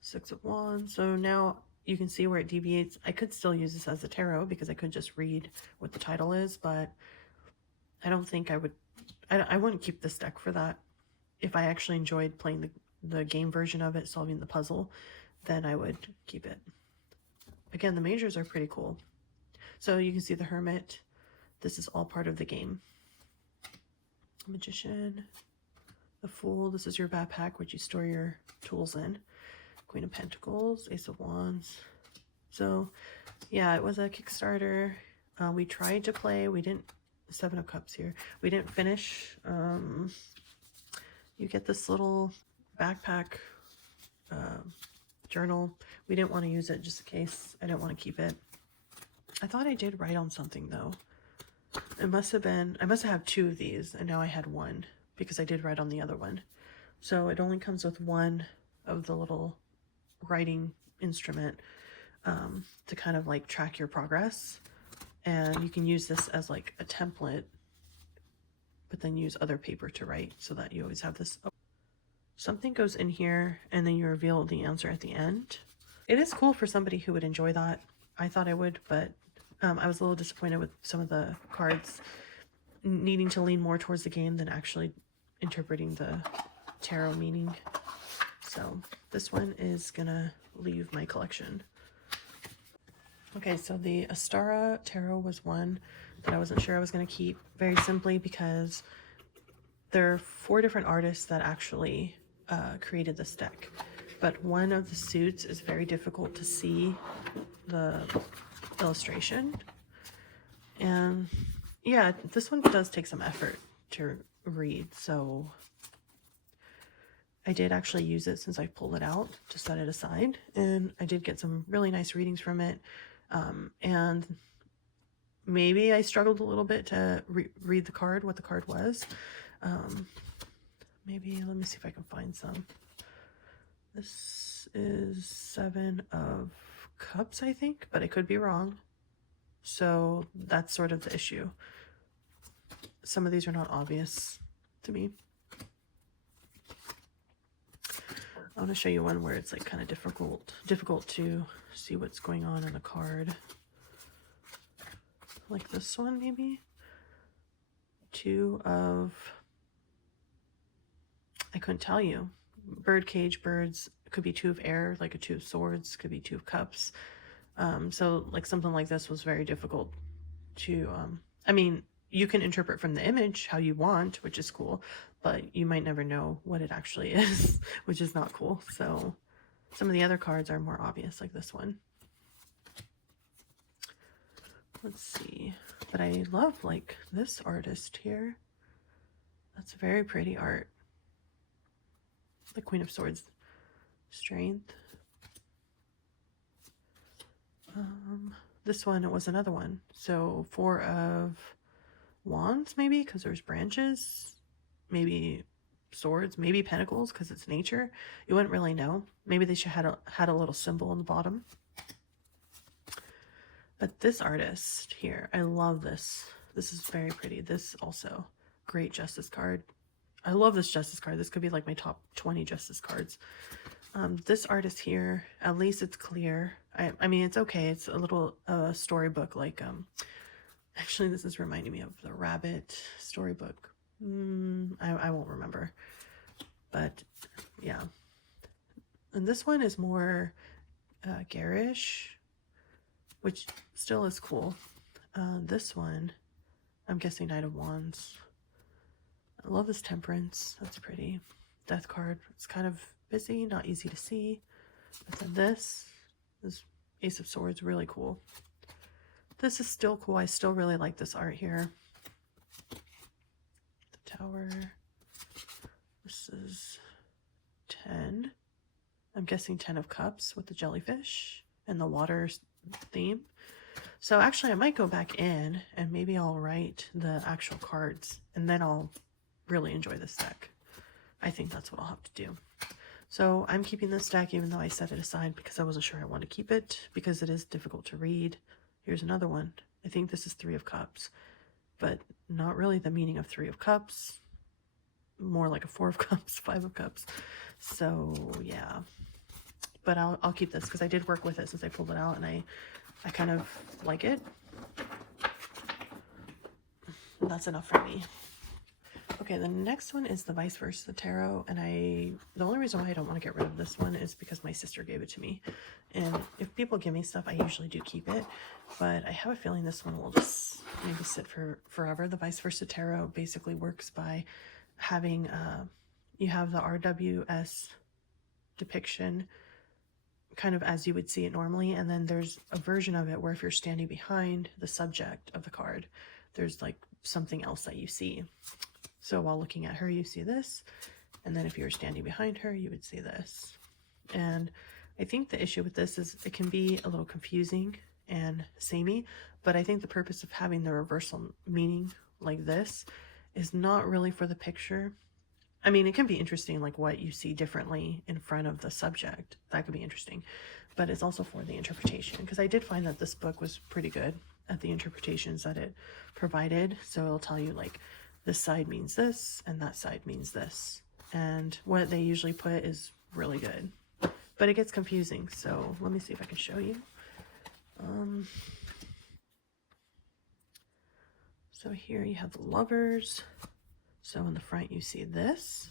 Six of Wands. So now you can see where it deviates. I could still use this as a tarot because I could just read what the title is, but I don't think I would. I wouldn't keep this deck for that. If I actually enjoyed playing the game version of it, solving the puzzle, then I would keep it. Again, the majors are pretty cool. So you can see the Hermit. This is all part of the game. Magician, the Fool. This is your backpack, which you store your tools in. Queen of Pentacles, Ace of Wands. So yeah, it was a Kickstarter. We tried to play. We didn't. Seven of Cups here. We didn't finish. You get this little backpack journal. We didn't want to use it just in case. I didn't want to keep it. I thought I did write on something though. It must have been, I must have had two of these and now I had one because I did write on the other one. So it only comes with one of the little writing instrument to kind of like track your progress. And you can use this as like a template, but then use other paper to write so that you always have this. Something goes in here and then you reveal the answer at the end. It is cool for somebody who would enjoy that. I thought I would, but I was a little disappointed with some of the cards needing to lean more towards the game than actually interpreting the tarot meaning. So this one is gonna leave my collection. Okay, so the Astara Tarot was one that I wasn't sure I was going to keep, very simply because there are 4 different artists that actually created this deck. But one of the suits is very difficult to see the illustration. And yeah, this one does take some effort to read, so I did actually use it since I pulled it out to set it aside. And I did get some really nice readings from it. And maybe I struggled a little bit to read the card, what the card was. Maybe, let me see if I can find some. This is 7 of Cups, I think, but I could be wrong. So that's sort of the issue. Some of these are not obvious to me. I want to show you one where it's like kind of difficult to see what's going on in the card. Like this one, maybe. 2 of, I couldn't tell you. Birdcage, birds. It could be 2 of air, like a 2 of swords. Could be 2 of cups. So like something like this was very difficult to, I mean, you can interpret from the image how you want, which is cool, but you might never know what it actually is, which is not cool. So some of the other cards are more obvious, like this one. Let's see. But I love like this artist here. That's very pretty art. The Queen of Swords. Strength. This one, it was another one. So 4 of wands, maybe, because there's branches. Maybe swords, maybe pentacles, because it's nature. You wouldn't really know. Maybe they should had a little symbol on the bottom. But this artist here, I love this. This is very pretty. This also, great justice card. I love this justice card. This could be like my top 20 justice cards. This artist here, at least it's clear. I mean, it's okay. It's a little storybook, like, actually, this is reminding me of the rabbit storybook. I won't remember. But, yeah. And this one is more garish, which still is cool. This one, I'm guessing Knight of Wands. I love this Temperance. That's pretty. Death card. It's kind of busy, not easy to see. But then this Ace of Swords, really cool. This is still cool. I still really like this art here. The Tower. This is 10. I'm guessing 10 of Cups with the jellyfish and the water theme. So actually I might go back in and maybe I'll write the actual cards and then I'll really enjoy this deck. I think that's what I'll have to do. So I'm keeping this deck even though I set it aside because I wasn't sure I wanted to keep it because it is difficult to read. Here's another one. I think this is 3 of Cups, but not really the meaning of 3 of Cups. More like a 4 of Cups, 5 of Cups. So yeah, but I'll keep this because I did work with it since I pulled it out and I kind of like it. And that's enough for me. Okay, the next one is the Vice Versa Tarot, and the only reason why I don't want to get rid of this one is because my sister gave it to me. And if people give me stuff, I usually do keep it, but I have a feeling this one will just maybe sit for forever. The Vice Versa Tarot basically works by having, you have the RWS depiction kind of as you would see it normally, and then there's a version of it where if you're standing behind the subject of the card, there's like something else that you see. So while looking at her, you see this, and then if you were standing behind her, you would see this. And I think the issue with this is it can be a little confusing and samey, but I think the purpose of having the reversal meaning like this is not really for the picture. I mean, it can be interesting, like what you see differently in front of the subject. That could be interesting, but it's also for the interpretation, because I did find that this book was pretty good at the interpretations that it provided. So it'll tell you like this side means this and that side means this, and what they usually put is really good, but it gets confusing. So let me see if I can show you. So here you have the Lovers. So in the front you see this,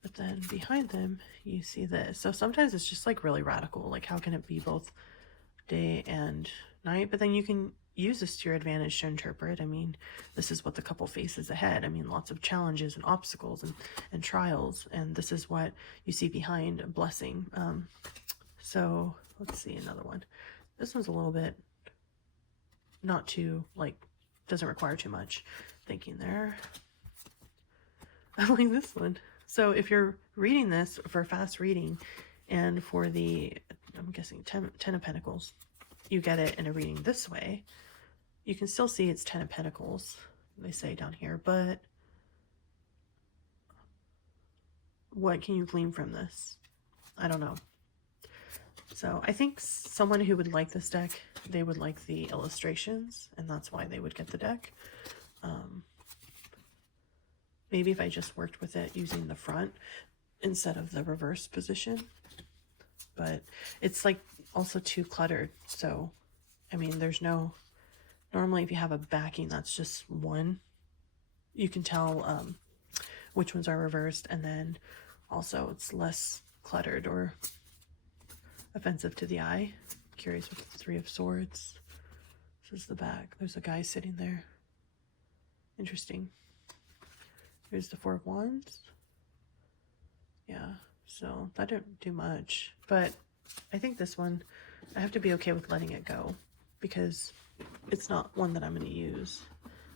but then behind them you see this. So sometimes it's just like really radical, like how can it be both day and night? But then you can use this to your advantage to interpret. I mean, this is what the couple faces ahead. I mean, lots of challenges and obstacles and trials, and this is what you see behind a blessing. So let's see another one. This one's a little bit not too, like, doesn't require too much thinking there. I like this one. So if you're reading this for fast reading and for the, I'm guessing 10 of Pentacles, you get it in a reading this way, you can still see it's 10 of Pentacles, they say down here, but what can you glean from this? I don't know. So I think someone who would like this deck, they would like the illustrations, and that's why they would get the deck. Maybe if I just worked with it using the front instead of the reverse position, but it's like also too cluttered. So, I mean, there's no, normally if you have a backing that's just one, you can tell which ones are reversed, and then also it's less cluttered or offensive to the eye. Curious with the 3 of Swords. This is the back. There's a guy sitting there. Interesting. Here's the 4 of Wands. Yeah, so that didn't do much, but I think this one, I have to be okay with letting it go because it's not one that I'm going to use.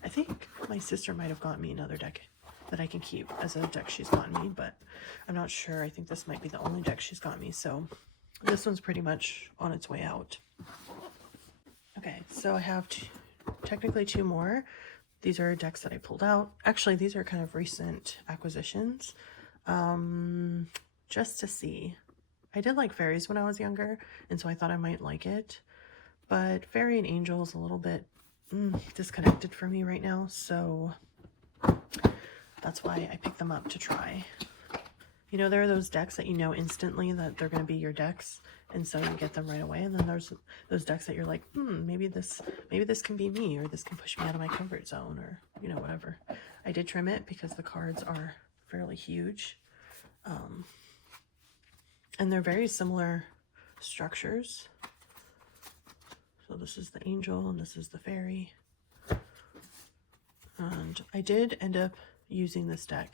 I think my sister might have gotten me another deck that I can keep as a deck she's gotten me, but I'm not sure. I think this might be the only deck she's got me, so this one's pretty much on its way out. Okay, so I have technically two more. These are decks that I pulled out. Actually, these are kind of recent acquisitions. Just to see. I did like fairies when I was younger, and so I thought I might like it. But fairy and angel is a little bit disconnected for me right now, so that's why I picked them up to try. You know, there are those decks that you know instantly that they're going to be your decks, and so you get them right away. And then there's those decks that you're like, maybe this can be me, or this can push me out of my comfort zone, or, you know, whatever. I did trim it because the cards are fairly huge. And they're very similar structures. So this is the angel and this is the fairy. And I did end up using this deck.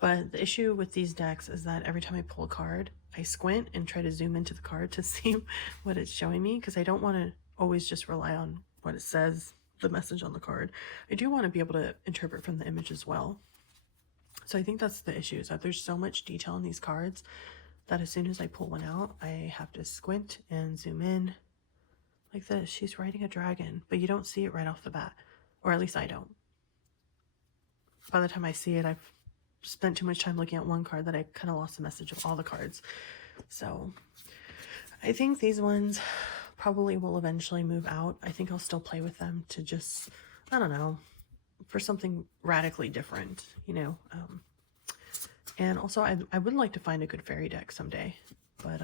But the issue with these decks is that every time I pull a card, I squint and try to zoom into the card to see what it's showing me, because I don't want to always just rely on what it says, the message on the card. I do want to be able to interpret from the image as well. So I think that's the issue, is that there's so much detail in these cards that as soon as I pull one out, I have to squint and zoom in like this. She's riding a dragon, but you don't see it right off the bat, or at least I don't. By the time I see it, I've spent too much time looking at one card that I kind of lost the message of all the cards. So I think these ones probably will eventually move out. I think I'll still play with them to just, I don't know, for something radically different, you know. And also I would like to find a good fairy deck someday, but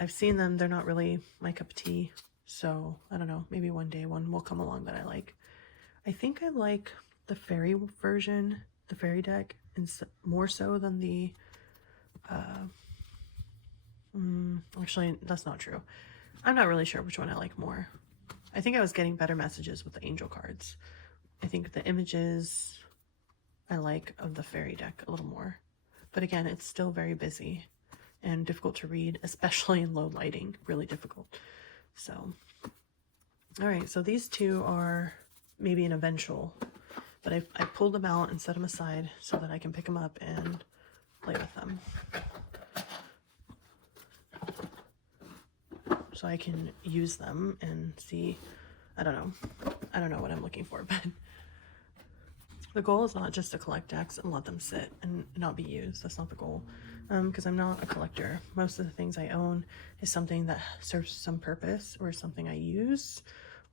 I've seen them. They're not really my cup of tea. So I don't know, maybe one day one will come along that I like. I think I like the fairy version, the fairy deck, and more so than the actually that's not true. I'm not really sure which one I like more. I think I was getting better messages with the angel cards. I think the images I like of the fairy deck a little more, but again, it's still very busy and difficult to read, especially in low lighting. Really difficult. So all right, so these two are maybe an eventual, but I pulled them out and set them aside so that I can pick them up and play with them. So I can use them and see, I don't know what I'm looking for, but the goal is not just to collect decks and let them sit and not be used. That's not the goal, because I'm not a collector. Most of the things I own is something that serves some purpose, or something I use,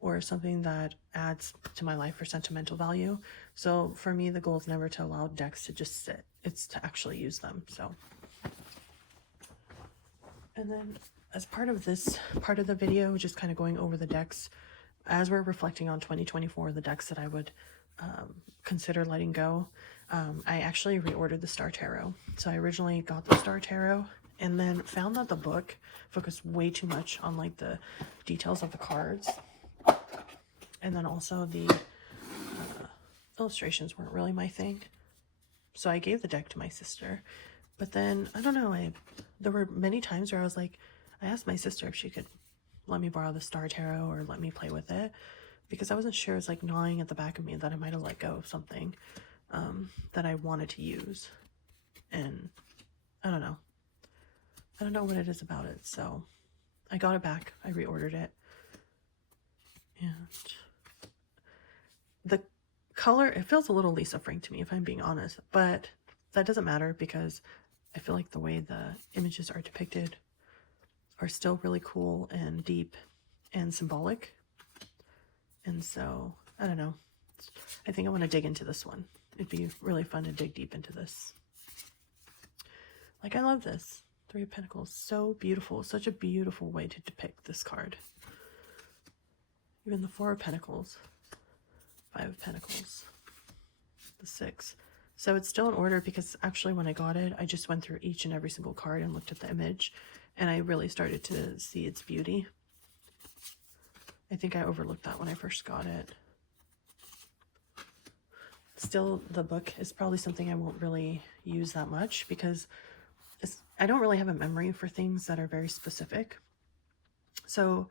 or something that adds to my life for sentimental value. So for me, the goal is never to allow decks to just sit. It's to actually use them. So, and then as part of this part of the video, just kind of going over the decks as we're reflecting on 2024, the decks that I would consider letting go. I actually reordered the Star Tarot. So I originally got the Star Tarot and then found that the book focused way too much on like the details of the cards. And then also the illustrations weren't really my thing. So I gave the deck to my sister. But then, I don't know, there were many times where I asked my sister if she could let me borrow the Star Tarot or let me play with it, because I wasn't sure. It was like gnawing at the back of me that I might have let go of something that I wanted to use. And I don't know what it is about it. So I got it back. I reordered it. And the color, it feels a little Lisa Frank to me, if I'm being honest, but that doesn't matter because I feel like the way the images are depicted are still really cool and deep and symbolic. And so, I don't know. I think I want to dig into this one. It'd be really fun to dig deep into this. Like, I love this. Three of Pentacles. So beautiful. Such a beautiful way to depict this card. Even the Four of Pentacles. Five of Pentacles. The Six. So it's still in order because actually when I got it, I just went through each and every single card and looked at the image. And I really started to see its beauty. I think I overlooked that when I first got it. Still, the book is probably something I won't really use that much because I don't really have a memory for things that are very specific. So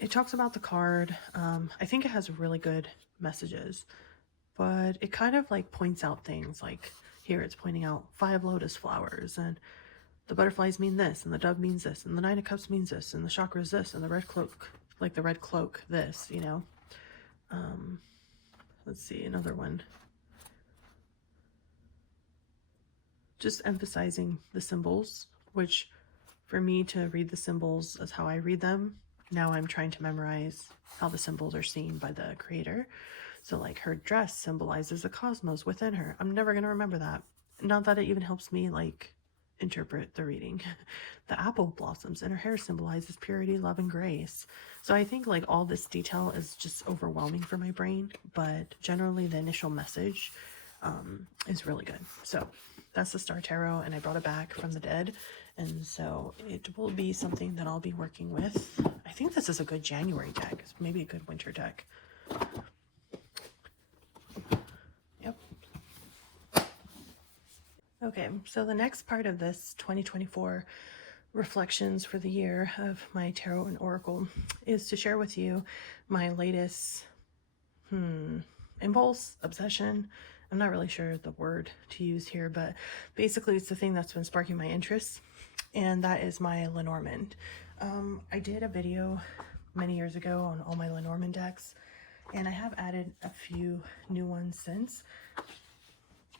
it talks about the card. I think it has really good messages, but it kind of like points out things like here it's pointing out 5 lotus flowers, and the butterflies mean this, and the dove means this, and the Nine of Cups means this, and the chakra is this, and the red cloak like the red cloak, this, you know. Let's see, another one. Just emphasizing the symbols, which for me to read the symbols as how I read them, now I'm trying to memorize how the symbols are seen by the creator. So like her dress symbolizes the cosmos within her. I'm never going to remember that. Not that it even helps me like interpret the reading. The apple blossoms in her hair symbolizes purity, love, and grace. So I think like all this detail is just overwhelming for my brain, but generally the initial message is really good. So that's the Star Tarot, and I brought it back from the dead, and so it will be something that I'll be working with. I think this is a good January deck. It's maybe a good winter deck. Yep. Okay, so the next part of this 2024 reflections for the year of my tarot and oracle is to share with you my latest impulse, obsession. I'm not really sure the word to use here, but basically it's the thing that's been sparking my interest, and that is my Lenormand. I did a video many years ago on all my Lenormand decks, and I have added a few new ones since,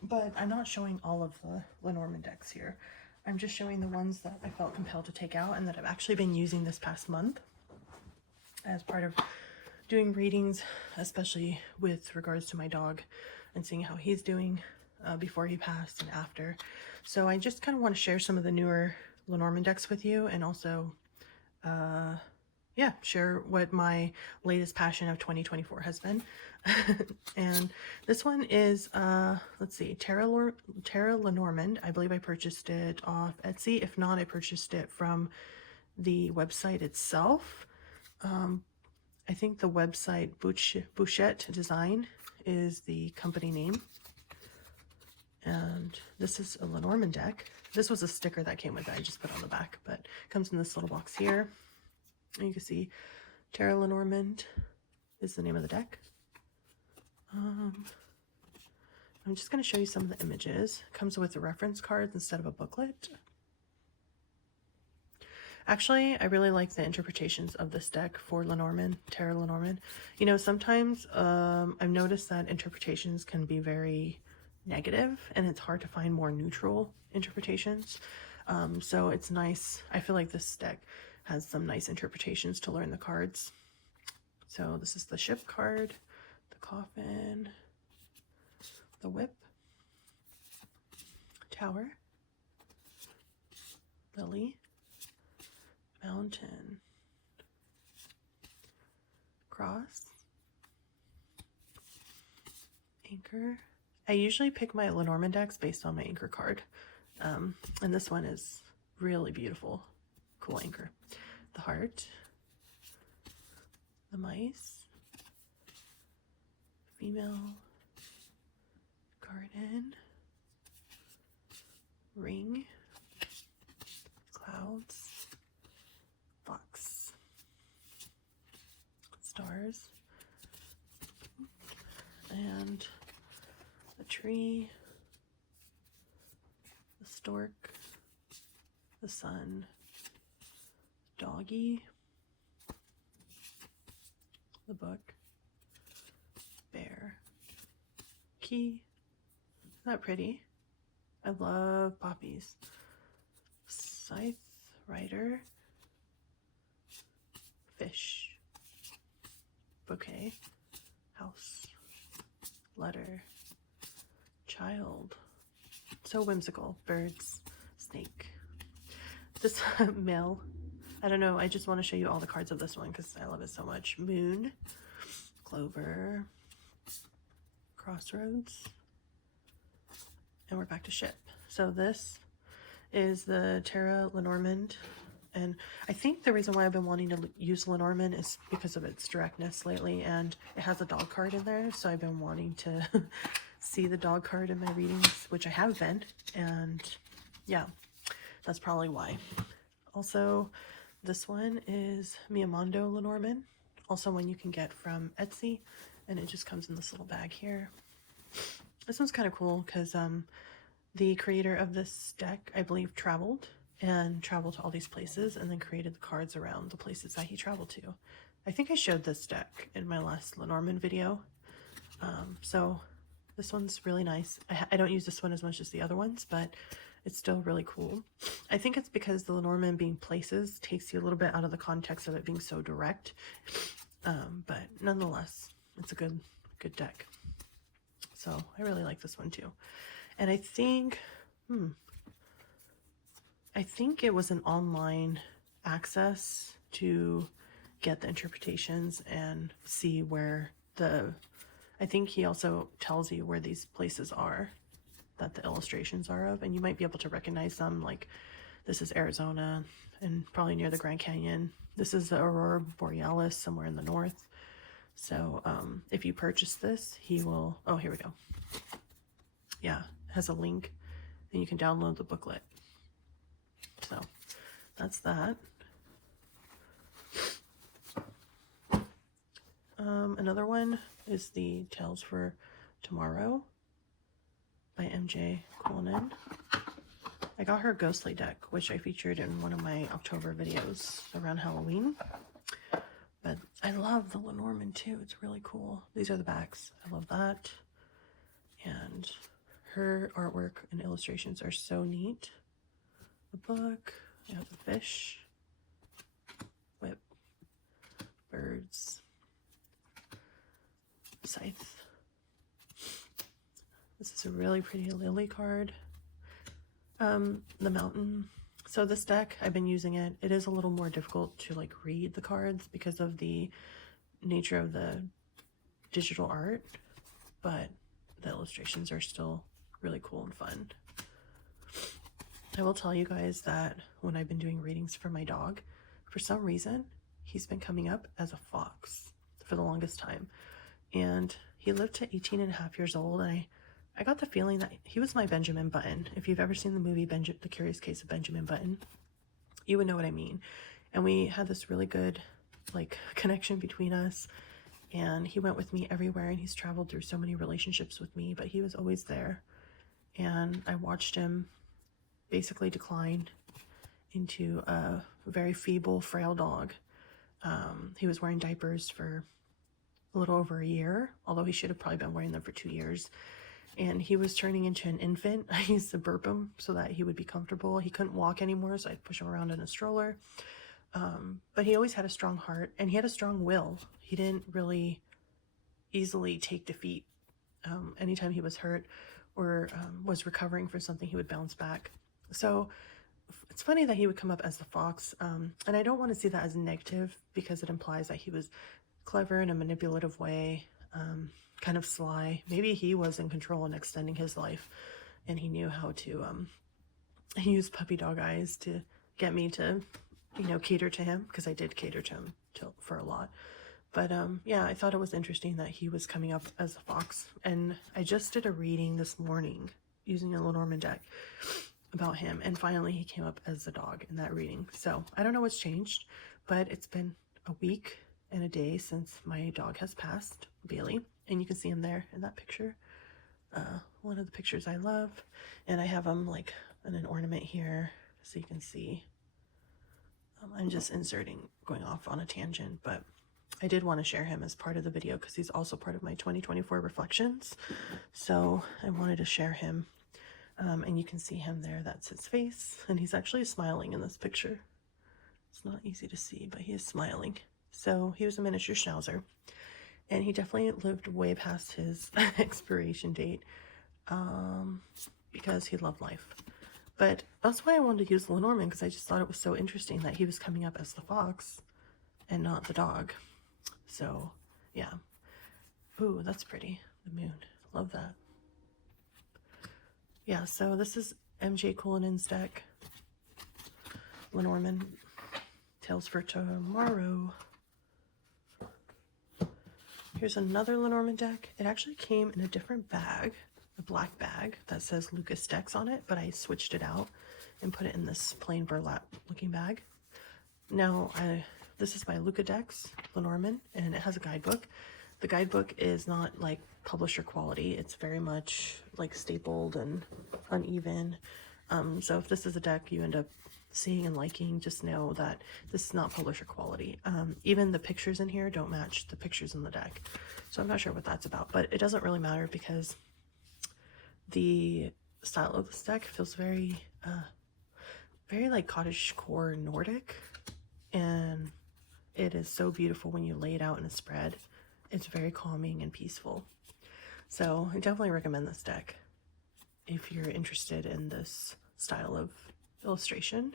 but I'm not showing all of the Lenormand decks here. I'm just showing the ones that I felt compelled to take out and that I've actually been using this past month as part of doing readings, especially with regards to my dog and seeing how he's doing before he passed and after. So I just kind of want to share some of the newer Lenormand decks with you, and also yeah, share what my latest passion of 2024 has been. And this one is let's see, Tarot Lenormand. I believe I purchased it off Etsy. If not, I purchased it from the website itself. I think the website Bouchette Design is the company name. And this is a Lenormand deck. This was a sticker that came with it. I just put on the back, but it comes in this little box here. And you can see Tarot Lenormand is the name of the deck. I'm just going to show you some of the images. It comes with the reference cards instead of a booklet. Actually, I really like the interpretations of this deck for Lenormand, Tarot Lenormand. You know, sometimes I've noticed that interpretations can be very negative, and it's hard to find more neutral interpretations. So it's nice. I feel like this deck has some nice interpretations to learn the cards. So this is the ship card, the coffin, the whip, tower, lily, mountain, cross, anchor. I usually pick my Lenormand decks based on my anchor card. And this one is really beautiful. Cool anchor. The heart, the mice, female, garden, ring, clouds, fox, stars, and the tree, the stork, the sun, doggy, the book, bear, key. Isn't that pretty? I love poppies. Scythe, rider, fish, bouquet, house, letter, child. So whimsical. Birds, snake. This male, I don't know, I just want to show you all the cards of this one because I love it so much. Moon, clover, crossroads, and we're back to ship. So this is the Tarot Lenormand, and I think the reason why I've been wanting to use Lenormand is because of its directness lately, and it has a dog card in there, so I've been wanting to see the dog card in my readings, which I have been, and yeah, that's probably why. Also, this one is Miamondo Lenormand, also one you can get from Etsy, and it just comes in this little bag here. This one's kind of cool because the creator of this deck, I believe, traveled to all these places and then created the cards around the places that he traveled to. I think I showed this deck in my last Lenormand video. So this one's really nice. I don't use this one as much as the other ones, but it's still really cool. I think it's because the Lenormand being places takes you a little bit out of the context of it being so direct. But nonetheless, it's a good deck. So I really like this one too. And I think, it was an online access to get the interpretations and see where I think he also tells you where these places are that the illustrations are of, and you might be able to recognize them, like this is Arizona and probably near the Grand Canyon. This is the Aurora Borealis somewhere in the north. So if you purchase this, he will, oh, here we go. Yeah, it has a link and you can download the booklet. So that's that. Another one is the Tales for Tomorrow by MJ Cullinan. I got her a Ghostly deck, which I featured in one of my October videos around Halloween. But I love the Lenormand too. It's really cool. These are the backs. I love that. And her artwork and illustrations are so neat. The book, I have the fish, whip, birds, scythe. This is a really pretty lily card. The mountain. So this deck, I've been using it. It is a little more difficult to like read the cards because of the nature of the digital art, but the illustrations are still really cool and fun. I will tell you guys that when I've been doing readings for my dog, for some reason, he's been coming up as a fox for the longest time. And he lived to 18 and a half years old, and I got the feeling that he was my Benjamin Button. If you've ever seen the movie The Curious Case of Benjamin Button, you would know what I mean. And we had this really good like connection between us, and he went with me everywhere, and he's traveled through so many relationships with me, but he was always there. And I watched him basically decline into a very feeble, frail dog. He was wearing diapers for a little over a year, although he should have probably been wearing them for 2 years. And he was turning into an infant. I used to burp him so that he would be comfortable. He couldn't walk anymore, so I'd push him around in a stroller. But he always had a strong heart, and he had a strong will. He didn't really easily take defeat. Anytime he was hurt or was recovering for something, he would bounce back. So it's funny that he would come up as the fox. And I don't want to see that as negative because it implies that he was clever in a manipulative way, kind of sly. Maybe he was in control and extending his life, and he knew how to use puppy dog eyes to get me to, cater to him, because I did cater to him for a lot. But yeah, I thought it was interesting that he was coming up as a fox. And I just did a reading this morning using a Lenormand deck about him, and finally he came up as the dog in that reading. So I don't know what's changed, but it's been a week and a day since my dog has passed, Bailey, and you can see him there in that picture. One of the pictures I love, and I have him like in an ornament here so you can see. I'm just going off on a tangent, but I did want to share him as part of the video because he's also part of my 2024 reflections. So I wanted to share him, and you can see him there. That's his face, and he's actually smiling in this picture. It's not easy to see, but he is smiling. So he was a miniature schnauzer, and he definitely lived way past his expiration date because he loved life. But that's why I wanted to use Lenormand, because I just thought it was so interesting that he was coming up as the fox and not the dog. So yeah. Ooh, that's pretty. The moon. Love that. Yeah, so this is MJ Cullinan's deck. Lenormand. Tales for Tomorrow. Here's another Lenormand deck. It actually came in a different bag, a black bag that says Lucas Decks on it, but I switched it out and put it in this plain burlap looking bag. Now, this is by Luca Decks, Lenormand, and it has a guidebook. The guidebook is not like publisher quality. It's very much like stapled and uneven. So if this is a deck you end up seeing and liking, just know that this is not publisher quality. Even the pictures in here don't match the pictures in the deck. So I'm not sure what that's about, but it doesn't really matter because the style of this deck feels very, very like cottagecore Nordic, and it is so beautiful when you lay it out in a spread. It's very calming and peaceful. So I definitely recommend this deck if you're interested in this style of illustration.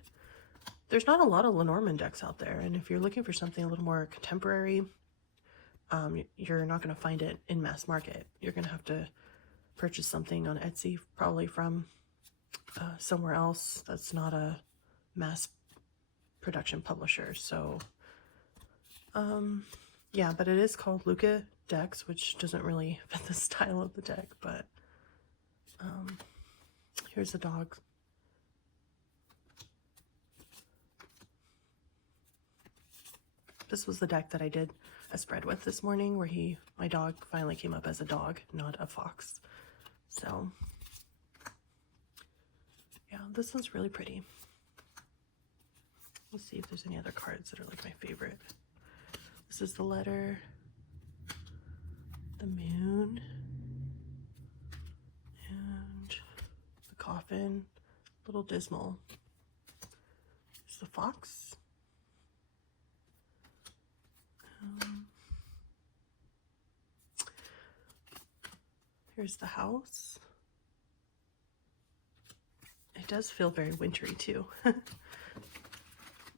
There's not a lot of Lenormand decks out there, and if you're looking for something a little more contemporary, you're not going to find it in mass market. You're going to have to purchase something on Etsy, probably from somewhere else that's not a mass production publisher. So yeah, but it is called Luca decks, which doesn't really fit the style of the deck, but here's the dog. This was the deck that I did a spread with this morning, where my dog finally came up as a dog, not a fox. So yeah, this one's really pretty. Let's see if there's any other cards that are like my favorite. This is the letter, the moon, and the coffin, a little dismal. There's the fox. Here's the house. It does feel very wintry too.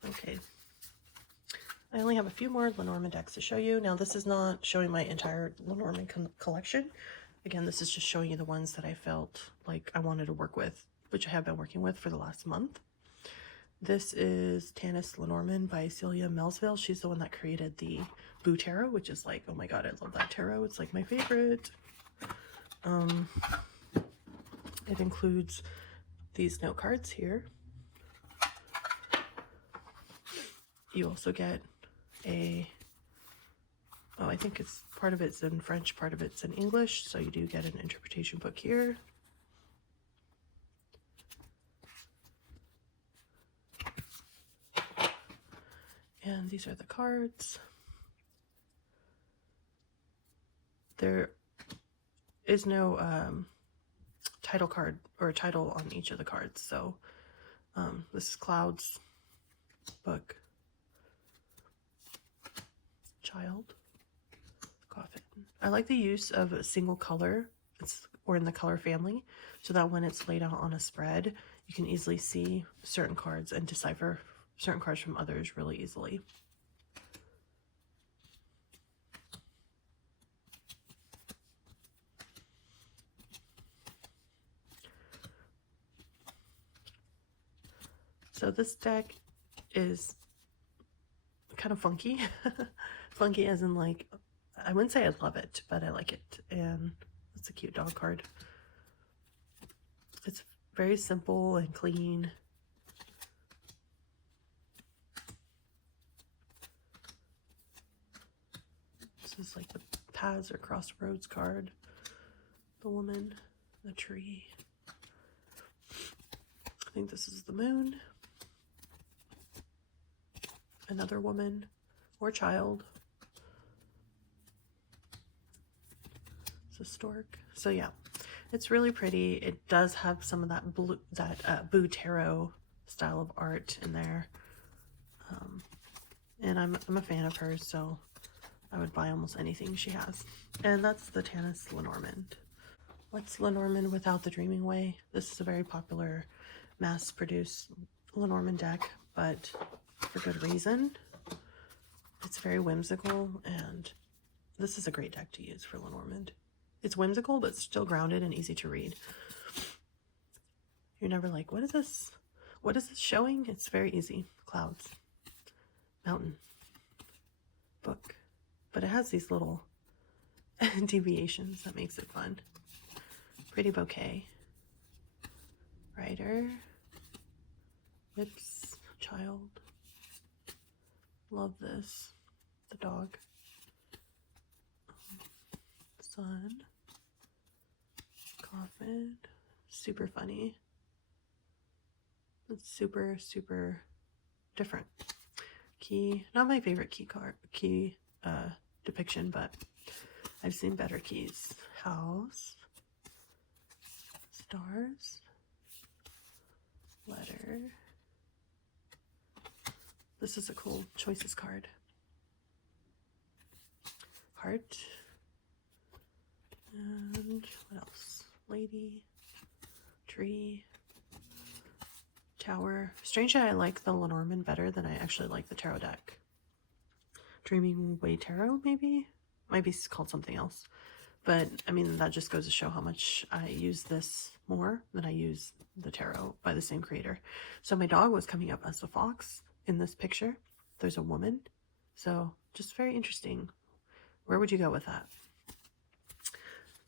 Okay. I only have a few more Lenormand decks to show you. Now, this is not showing my entire Lenormand collection. Again, this is just showing you the ones that I felt like I wanted to work with, which I have been working with for the last month. This is Tanis Lenormand by Celia Melsville. She's the one that created the Boo Tarot, which is like, oh my god, I love that tarot. It's like my favorite. It includes these note cards here. You also get I think it's part of it's in French, part of it's in English, so you do get an interpretation book here. And these are the cards. There is no title card or title on each of the cards, so this is Clouds, book, child, coffin. I like the use of a single color, or in the color family, so that when it's laid out on a spread, you can easily see certain cards and decipher certain cards from others really easily. So this deck is kind of funky. Funky as in, like, I wouldn't say I love it, but I like it. And it's a cute dog card. It's very simple and clean. This is like the paths or crossroads card. The woman, the tree. I think this is the moon. Another woman or child. It's a stork. So yeah, it's really pretty. It does have some of that Boo Tarot style of art in there. And I'm a fan of hers, so I would buy almost anything she has. And that's the Tanis Lenormand. What's Lenormand without the Dreaming Way? This is a very popular mass-produced Lenormand deck, but for good reason. It's very whimsical, and this is a great deck to use for Lenormand. It's whimsical, but still grounded and easy to read. You're never like, what is this? What is this showing? It's very easy. Clouds, mountain, book. But it has these little deviations that makes it fun. Pretty bouquet. Rider. Lips. Child. Love this. The dog. Sun. Coffin. Super funny. It's super, super different. Key, not my favorite key depiction, but I've seen better keys. House, stars, letter. This is a cool choices card. Heart. And what else? Lady, tree, tower. Strangely, I like the Lenormand better than I actually like the tarot deck. Dreaming Way Tarot, maybe? Might be called something else. But, I mean, that just goes to show how much I use this more than I use the tarot by the same creator. So my dog was coming up as a fox in this picture. There's a woman. So, just very interesting. Where would you go with that?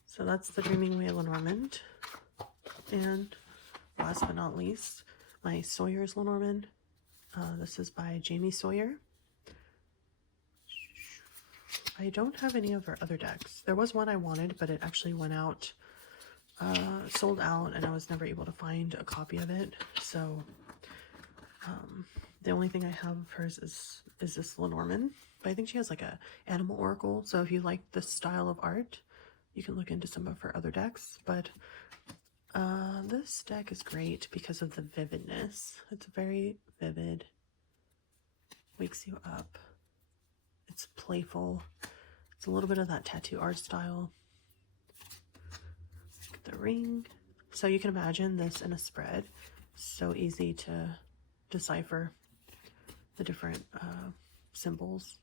So that's the Dreaming Way Lenormand. And last but not least, my Sawyer's Lenormand. This is by Jamie Sawyer. I don't have any of her other decks. There was one I wanted, but it actually went out, sold out, and I was never able to find a copy of it. So the only thing I have of hers is this Lenormand. But I think she has like a animal oracle. So if you like this style of art, you can look into some of her other decks. But this deck is great because of the vividness. It's very vivid. Wakes you up. It's playful. It's a little bit of that tattoo art style. Look at the ring. So you can imagine this in a spread. So easy to decipher the different symbols.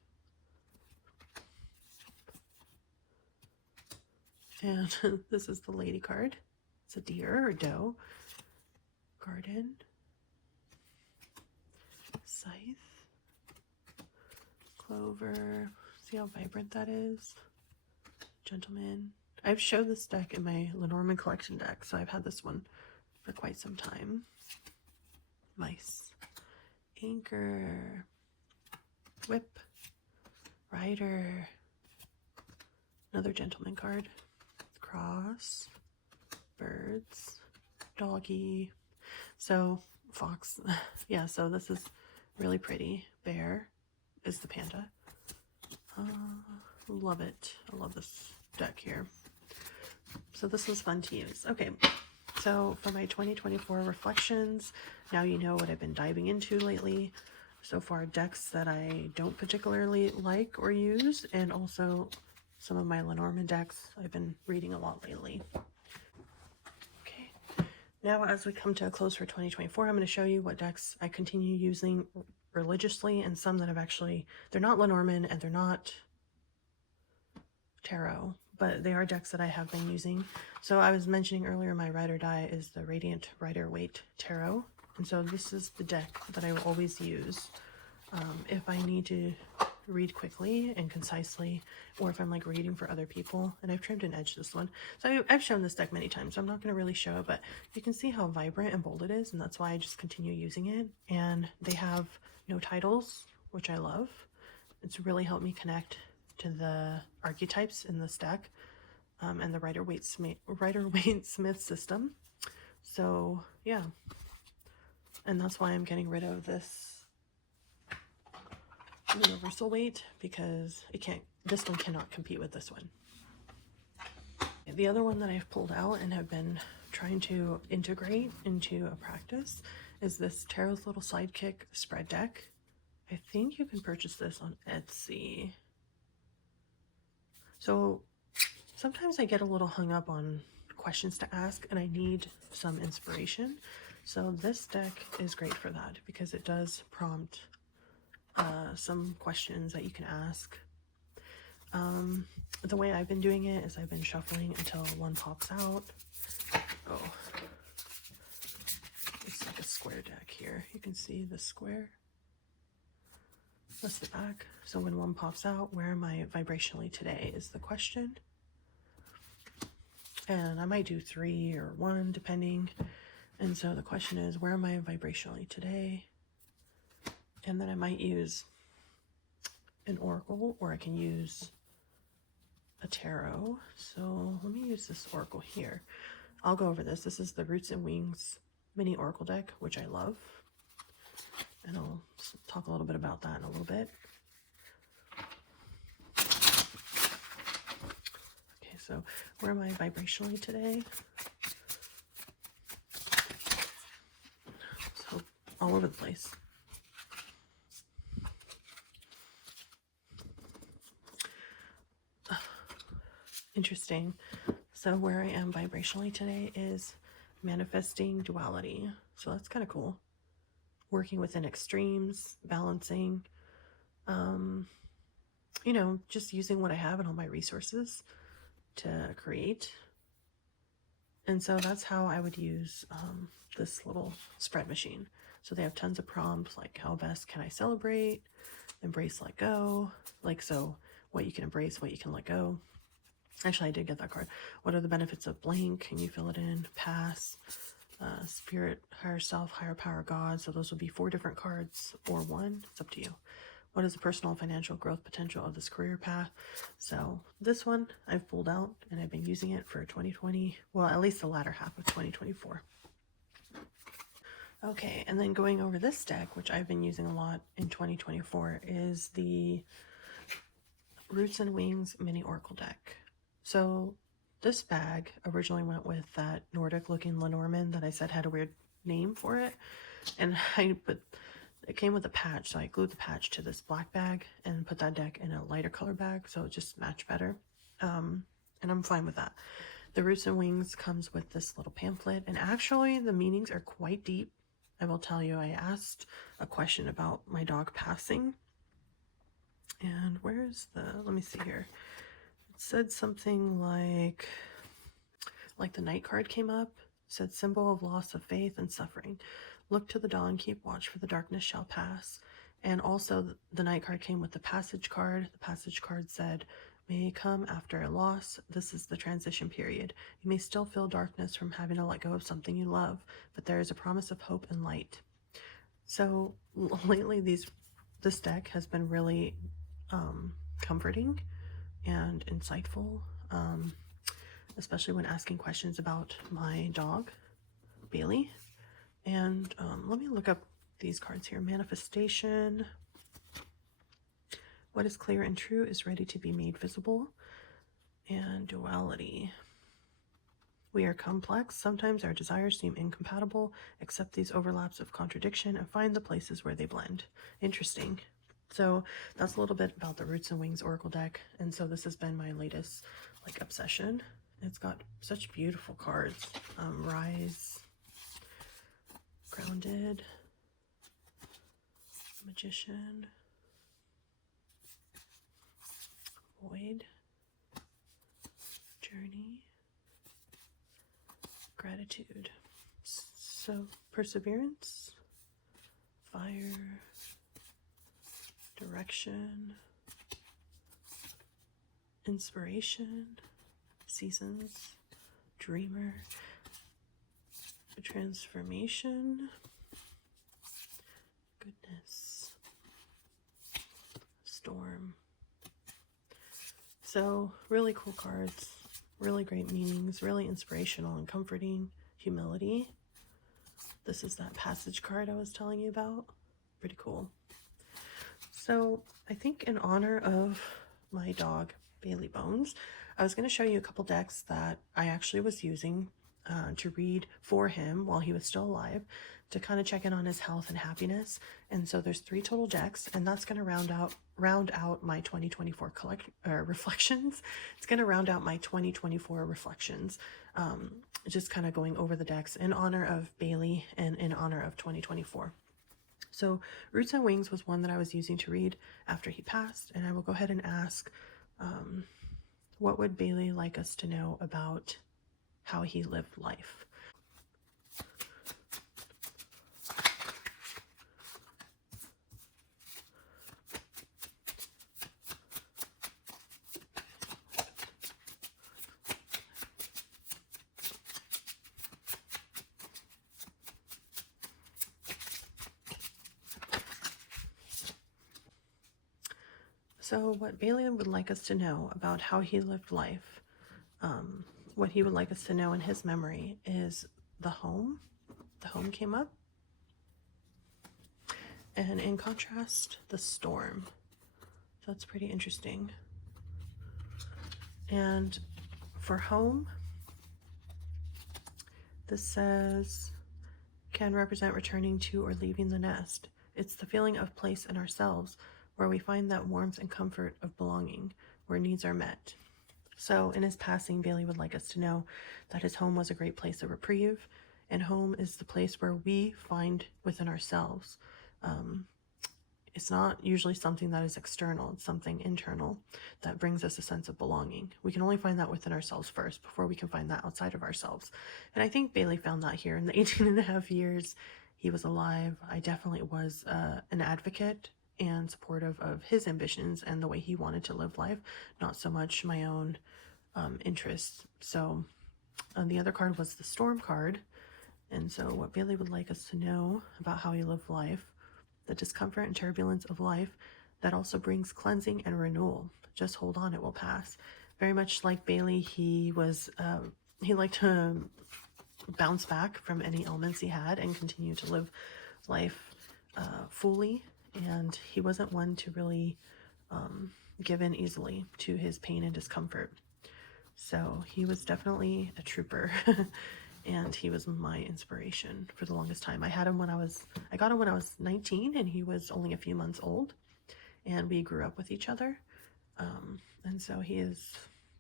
And this is the lady card. It's a deer or doe. Garden. Scythe. Clover. See how vibrant that is? Gentleman. I've showed this deck in my Lenormand collection deck, so I've had this one for quite some time. Mice. Anchor. Whip. Rider. Another gentleman card. Cross. Birds. Doggy. So, fox. Yeah, so this is really pretty. Bear is the panda. Love it. I love this deck here. So this was fun to use. Okay, so for my 2024 reflections, now you know what I've been diving into lately. So far, decks that I don't particularly like or use, and also some of my Lenormand decks I've been reading a lot lately. Okay, now as we come to a close for 2024, I'm going to show you what decks I continue using religiously, and some that I've actually, they're not Lenormand and they're not tarot, but they are decks that I have been using. So I was mentioning earlier, my Ride or Die is the Radiant Rider-Waite Tarot, and so this is the deck that I will always use if I need to read quickly and concisely, or if I'm like reading for other people. And I've trimmed and edged this one, so I've shown this deck many times, so I'm not going to really show it, but you can see how vibrant and bold it is, and that's why I just continue using it. And they have no titles, which I love. It's really helped me connect to the archetypes in this deck, and the Rider-Waite Smith system. So yeah, and that's why I'm getting rid of this Universal Weight, because this one cannot compete with this one. The other one that I've pulled out and have been trying to integrate into a practice is this Tarot's Little Sidekick spread deck. I think you can purchase this on Etsy. So sometimes I get a little hung up on questions to ask and I need some inspiration. So this deck is great for that because it does prompt some questions that you can ask. The way I've been doing it is I've been shuffling until one pops out. Oh, it's like a square deck here. You can see the square. That's the back. So when one pops out, where am I vibrationally today is the question. And I might do 3 or 1 depending. And so the question is, where am I vibrationally today? And then I might use an oracle, or I can use a tarot. So let me use this oracle here. I'll go over this. This is the Roots and Wings mini oracle deck, which I love. And I'll talk a little bit about that in a little bit. Okay, so where am I vibrationally today? So all over the place. Interesting. So where I am vibrationally today is manifesting duality. So that's kind of cool. Working within extremes, balancing, you know, just using what I have and all my resources to create. And so that's how I would use this little spread machine. So they have tons of prompts like how best can I celebrate, embrace, let go, like so what you can embrace, what you can let go. Actually, I did get that card. What are the benefits of blank? Can you fill it in? Pass, spirit, higher self, higher power, God. So those would be 4 different cards or 1. It's up to you. What is the personal and financial growth potential of this career path? So this one I've pulled out and I've been using it for 2020. Well, at least the latter half of 2024. Okay, and then going over this deck, which I've been using a lot in 2024, is the Roots and Wings mini oracle deck. So this bag originally went with that Nordic looking Lenormand that I said had a weird name for it. And it came with a patch. So I glued the patch to this black bag and put that deck in a lighter color bag. So it just matched better. And I'm fine with that. The Roots and Wings comes with this little pamphlet. And actually the meanings are quite deep. I will tell you, I asked a question about my dog passing. And where's let me see here. Said something like the Knight card came up. Said symbol of loss of faith and suffering. Look to the dawn, keep watch, for the darkness shall pass. And also the Knight card came with the passage card. The passage card said, may come after a loss. This is the transition period. You may still feel darkness from having to let go of something you love, but there is a promise of hope and light. So lately this deck has been really comforting and insightful, especially when asking questions about my dog, Bailey. And let me look up these cards here. Manifestation. What is clear and true is ready to be made visible. And duality. We are complex. Sometimes our desires seem incompatible. Accept these overlaps of contradiction and find the places where they blend. Interesting. So that's a little bit about the Roots and Wings Oracle deck. And so this has been my latest obsession. It's got such beautiful cards. Rise, Grounded, Magician, Void, Journey, Gratitude. So Perseverance, Fire, Direction, Inspiration, Seasons, Dreamer, Transformation, Goodness, Storm. So really cool cards, really great meanings, really inspirational and comforting. Humility. This is that passage card I was telling you about. Pretty cool. So I think in honor of my dog, Bailey Bones, I was going to show you a couple decks that I actually was using to read for him while he was still alive, to kind of check in on his health and happiness. And so there's 3 total decks, and that's going to round out my 2024 reflections. It's going to round out my 2024 reflections, just kind of going over the decks in honor of Bailey and in honor of 2024. So Roots and Wings was one that I was using to read after he passed, and I will go ahead and ask, what would Bailey like us to know about how he lived life? So what Bailey would like us to know about how he lived life, what he would like us to know in his memory is the home home came up. And in contrast, the storm. So that's pretty interesting. And for home, this says, can represent returning to or leaving the nest. It's the feeling of place in ourselves where we find that warmth and comfort of belonging, where needs are met. So in his passing, Bailey would like us to know that his home was a great place of reprieve, and home is the place where we find within ourselves. It's not usually something that is external, it's something internal that brings us a sense of belonging. We can only find that within ourselves first before we can find that outside of ourselves. And I think Bailey found that here in the 18 and a half years he was alive. I definitely was an advocate and supportive of his ambitions and the way he wanted to live life, not so much my own interests. So the other card was the storm card. And so what Bailey would like us to know about how he lived life: the discomfort and turbulence of life that also brings cleansing and renewal. Just hold on, it will pass. Very much like Bailey, he liked to bounce back from any ailments he had and continue to live life fully. And he wasn't one to really give in easily to his pain and discomfort. So he was definitely a trooper. And he was my inspiration for the longest time. I got him when I was 19, and he was only a few months old, and we grew up with each other. And so he is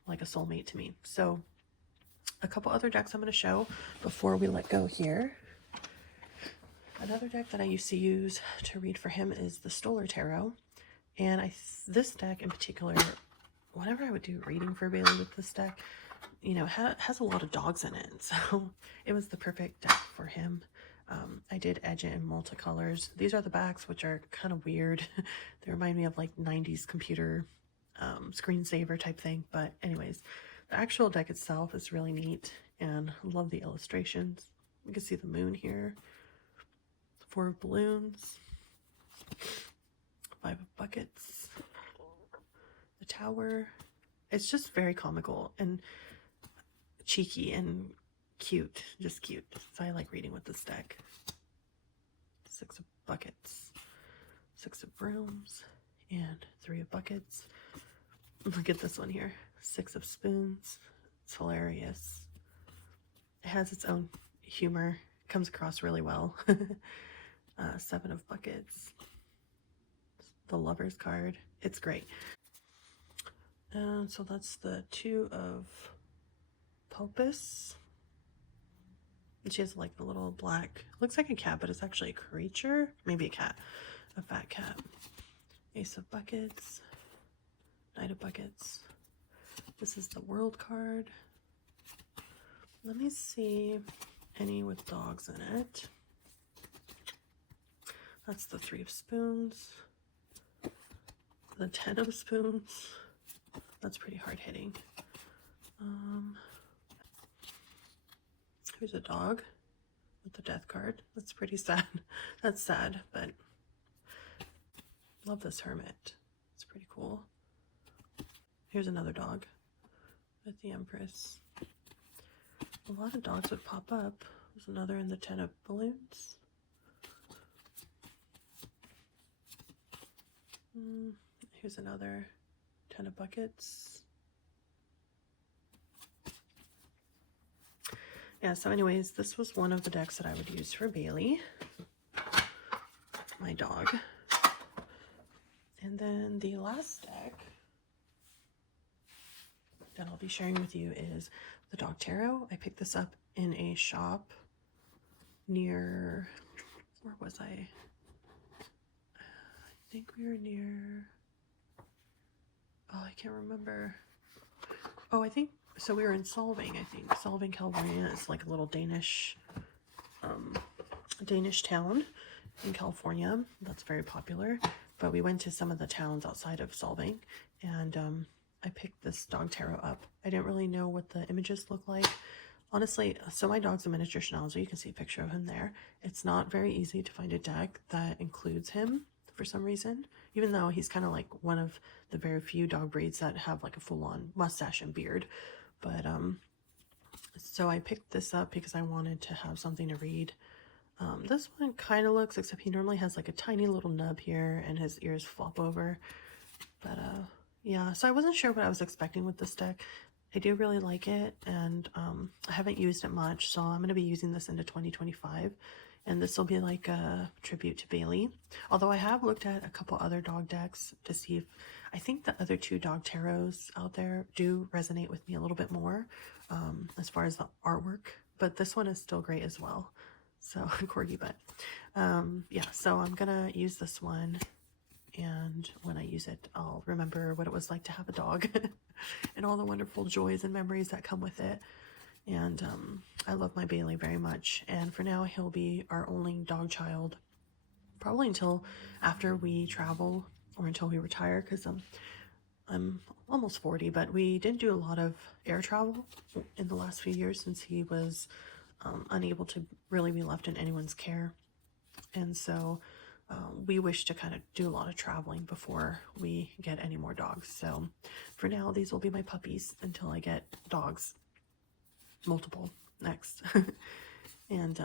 like a soulmate to me. So a couple other decks I'm going to show before we let go here. Another deck that I used to use to read for him is the Stoller Tarot. And this deck in particular, whenever I would do reading for Bailey with this deck, you know, has a lot of dogs in it, so it was the perfect deck for him. I did edge it in multicolors. These are the backs, which are kind of weird. They remind me of like 90s computer screensaver type thing. But anyways, the actual deck itself is really neat, and I love the illustrations. You can see the moon here, 4 of balloons, 5 of buckets, the tower. It's just very comical and cheeky and cute, just cute. So I like reading with this deck. 6 of buckets, 6 of brooms, and 3 of buckets. Look at this one here, 6 of spoons. It's hilarious. It has its own humor, comes across really well. 7 of buckets, the Lover's card. It's great. And so that's the 2 of Pulpus. And she has like the little black, looks like a cat, but it's actually a creature. Maybe a cat, a fat cat. Ace of buckets, Knight of buckets. This is the World card. Let me see any with dogs in it. That's the 3 of spoons, the 10 of spoons. That's pretty hard hitting. Here's a dog with the death card. That's pretty sad. That's sad, but love this hermit. It's pretty cool. Here's another dog with the Empress. A lot of dogs would pop up. There's another in the 10 of balloons. Here's another 10 of buckets. Yeah, so anyways, this was one of the decks that I would use for Bailey, my dog. And then the last deck that I'll be sharing with you is the Dog Tarot. I picked this up in a shop near, where was I? I think we were near, oh, I can't remember. Oh, I think, so we were in Solvang, I think. Solvang, California. It's like a little Danish town in California that's very popular. But we went to some of the towns outside of Solvang, and I picked this Dog Tarot up. I didn't really know what the images look like. Honestly, so my dog's a miniature Schnauzer. You can see a picture of him there. It's not very easy to find a deck that includes him for some reason, even though he's kind of like one of the very few dog breeds that have like a full-on mustache and beard. But so I picked this up because I wanted to have something to read This one kind of looks, except he normally has like a tiny little nub here and his ears flop over. But yeah, so I wasn't sure what I was expecting with this deck. I do really like it, and I haven't used it much, so I'm going to be using this into 2025. And this will be like a tribute to Bailey. Although I have looked at a couple other dog decks to see if I think the other two dog tarots out there do resonate with me a little bit more as far as the artwork. But this one is still great as well. So corgi butt. Yeah, so I'm gonna use this one, and when I use it, I'll remember what it was like to have a dog and all the wonderful joys and memories that come with it. And I love my Bailey very much, and for now he'll be our only dog child, probably until after we travel or until we retire, because I'm almost 40, but we didn't do a lot of air travel in the last few years since he was unable to really be left in anyone's care. And so we wish to kind of do a lot of traveling before we get any more dogs. So for now, these will be my puppies until I get dogs, multiple next. And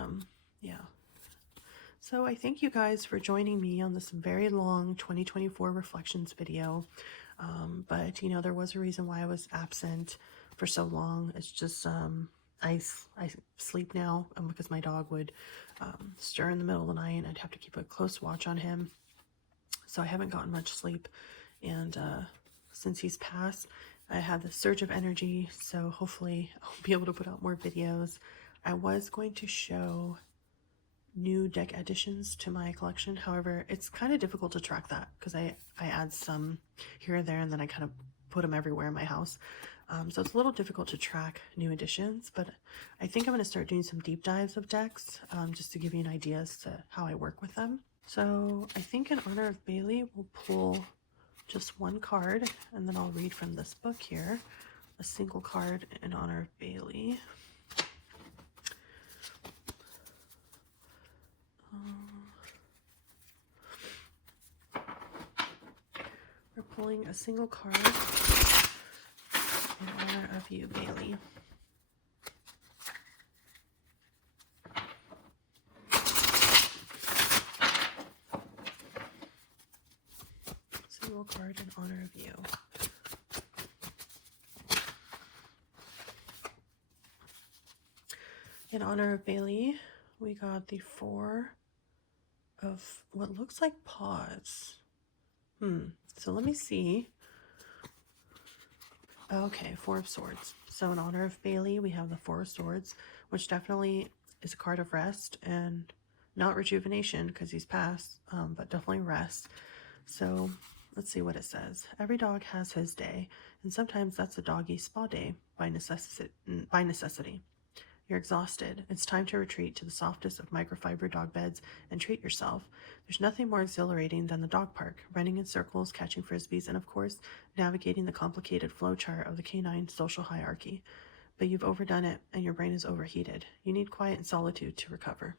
yeah. So I thank you guys for joining me on this very long 2024 reflections video. But you know, there was a reason why I was absent for so long. It's just I sleep now because my dog would stir in the middle of the night, and I'd have to keep a close watch on him. So I haven't gotten much sleep, and since he's passed, I had this surge of energy, so hopefully I'll be able to put out more videos. I was going to show new deck additions to my collection. However, it's kind of difficult to track that because I add some here and there, and then I kind of put them everywhere in my house. So it's a little difficult to track new additions, but I think I'm going to start doing some deep dives of decks just to give you an idea as to how I work with them. So I think in honor of Bailey, we'll pull just one card, and then I'll read from this book here, a single card in honor of Bailey. We're pulling a single card in honor of you, Bailey. Single card in honor of you. In honor of Bailey, we got the Four of what looks like paws. So let me see. Okay, Four of Swords. So in honor of Bailey, we have the Four of Swords, which definitely is a card of rest and not rejuvenation because he's passed, but definitely rest. So let's see what it says. Every dog has his day, and sometimes that's a doggy spa day by necessity. You're exhausted. It's time to retreat to the softest of microfiber dog beds and treat yourself. There's nothing more exhilarating than the dog park, running in circles, catching frisbees, and of course, navigating the complicated flowchart of the canine social hierarchy. But you've overdone it, and your brain is overheated. You need quiet and solitude to recover.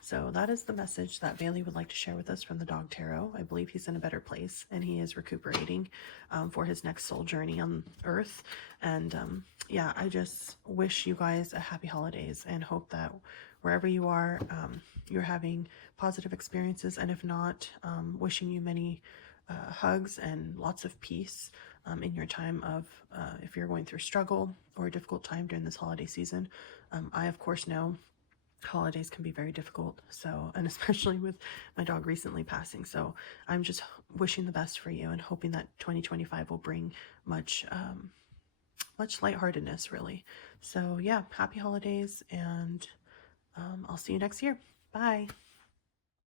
So that is the message that Bailey would like to share with us from the Dog Tarot. I believe he's in a better place, and he is recuperating for his next soul journey on Earth. And yeah, I just wish you guys a happy holidays and hope that wherever you are, you're having positive experiences. And if not, wishing you many hugs and lots of peace in your time of, if you're going through struggle or a difficult time during this holiday season. I, of course, know holidays can be very difficult, so, and especially with my dog recently passing. So I'm just wishing the best for you and hoping that 2025 will bring much lightheartedness, really. So yeah, happy holidays, and I'll see you next year. Bye.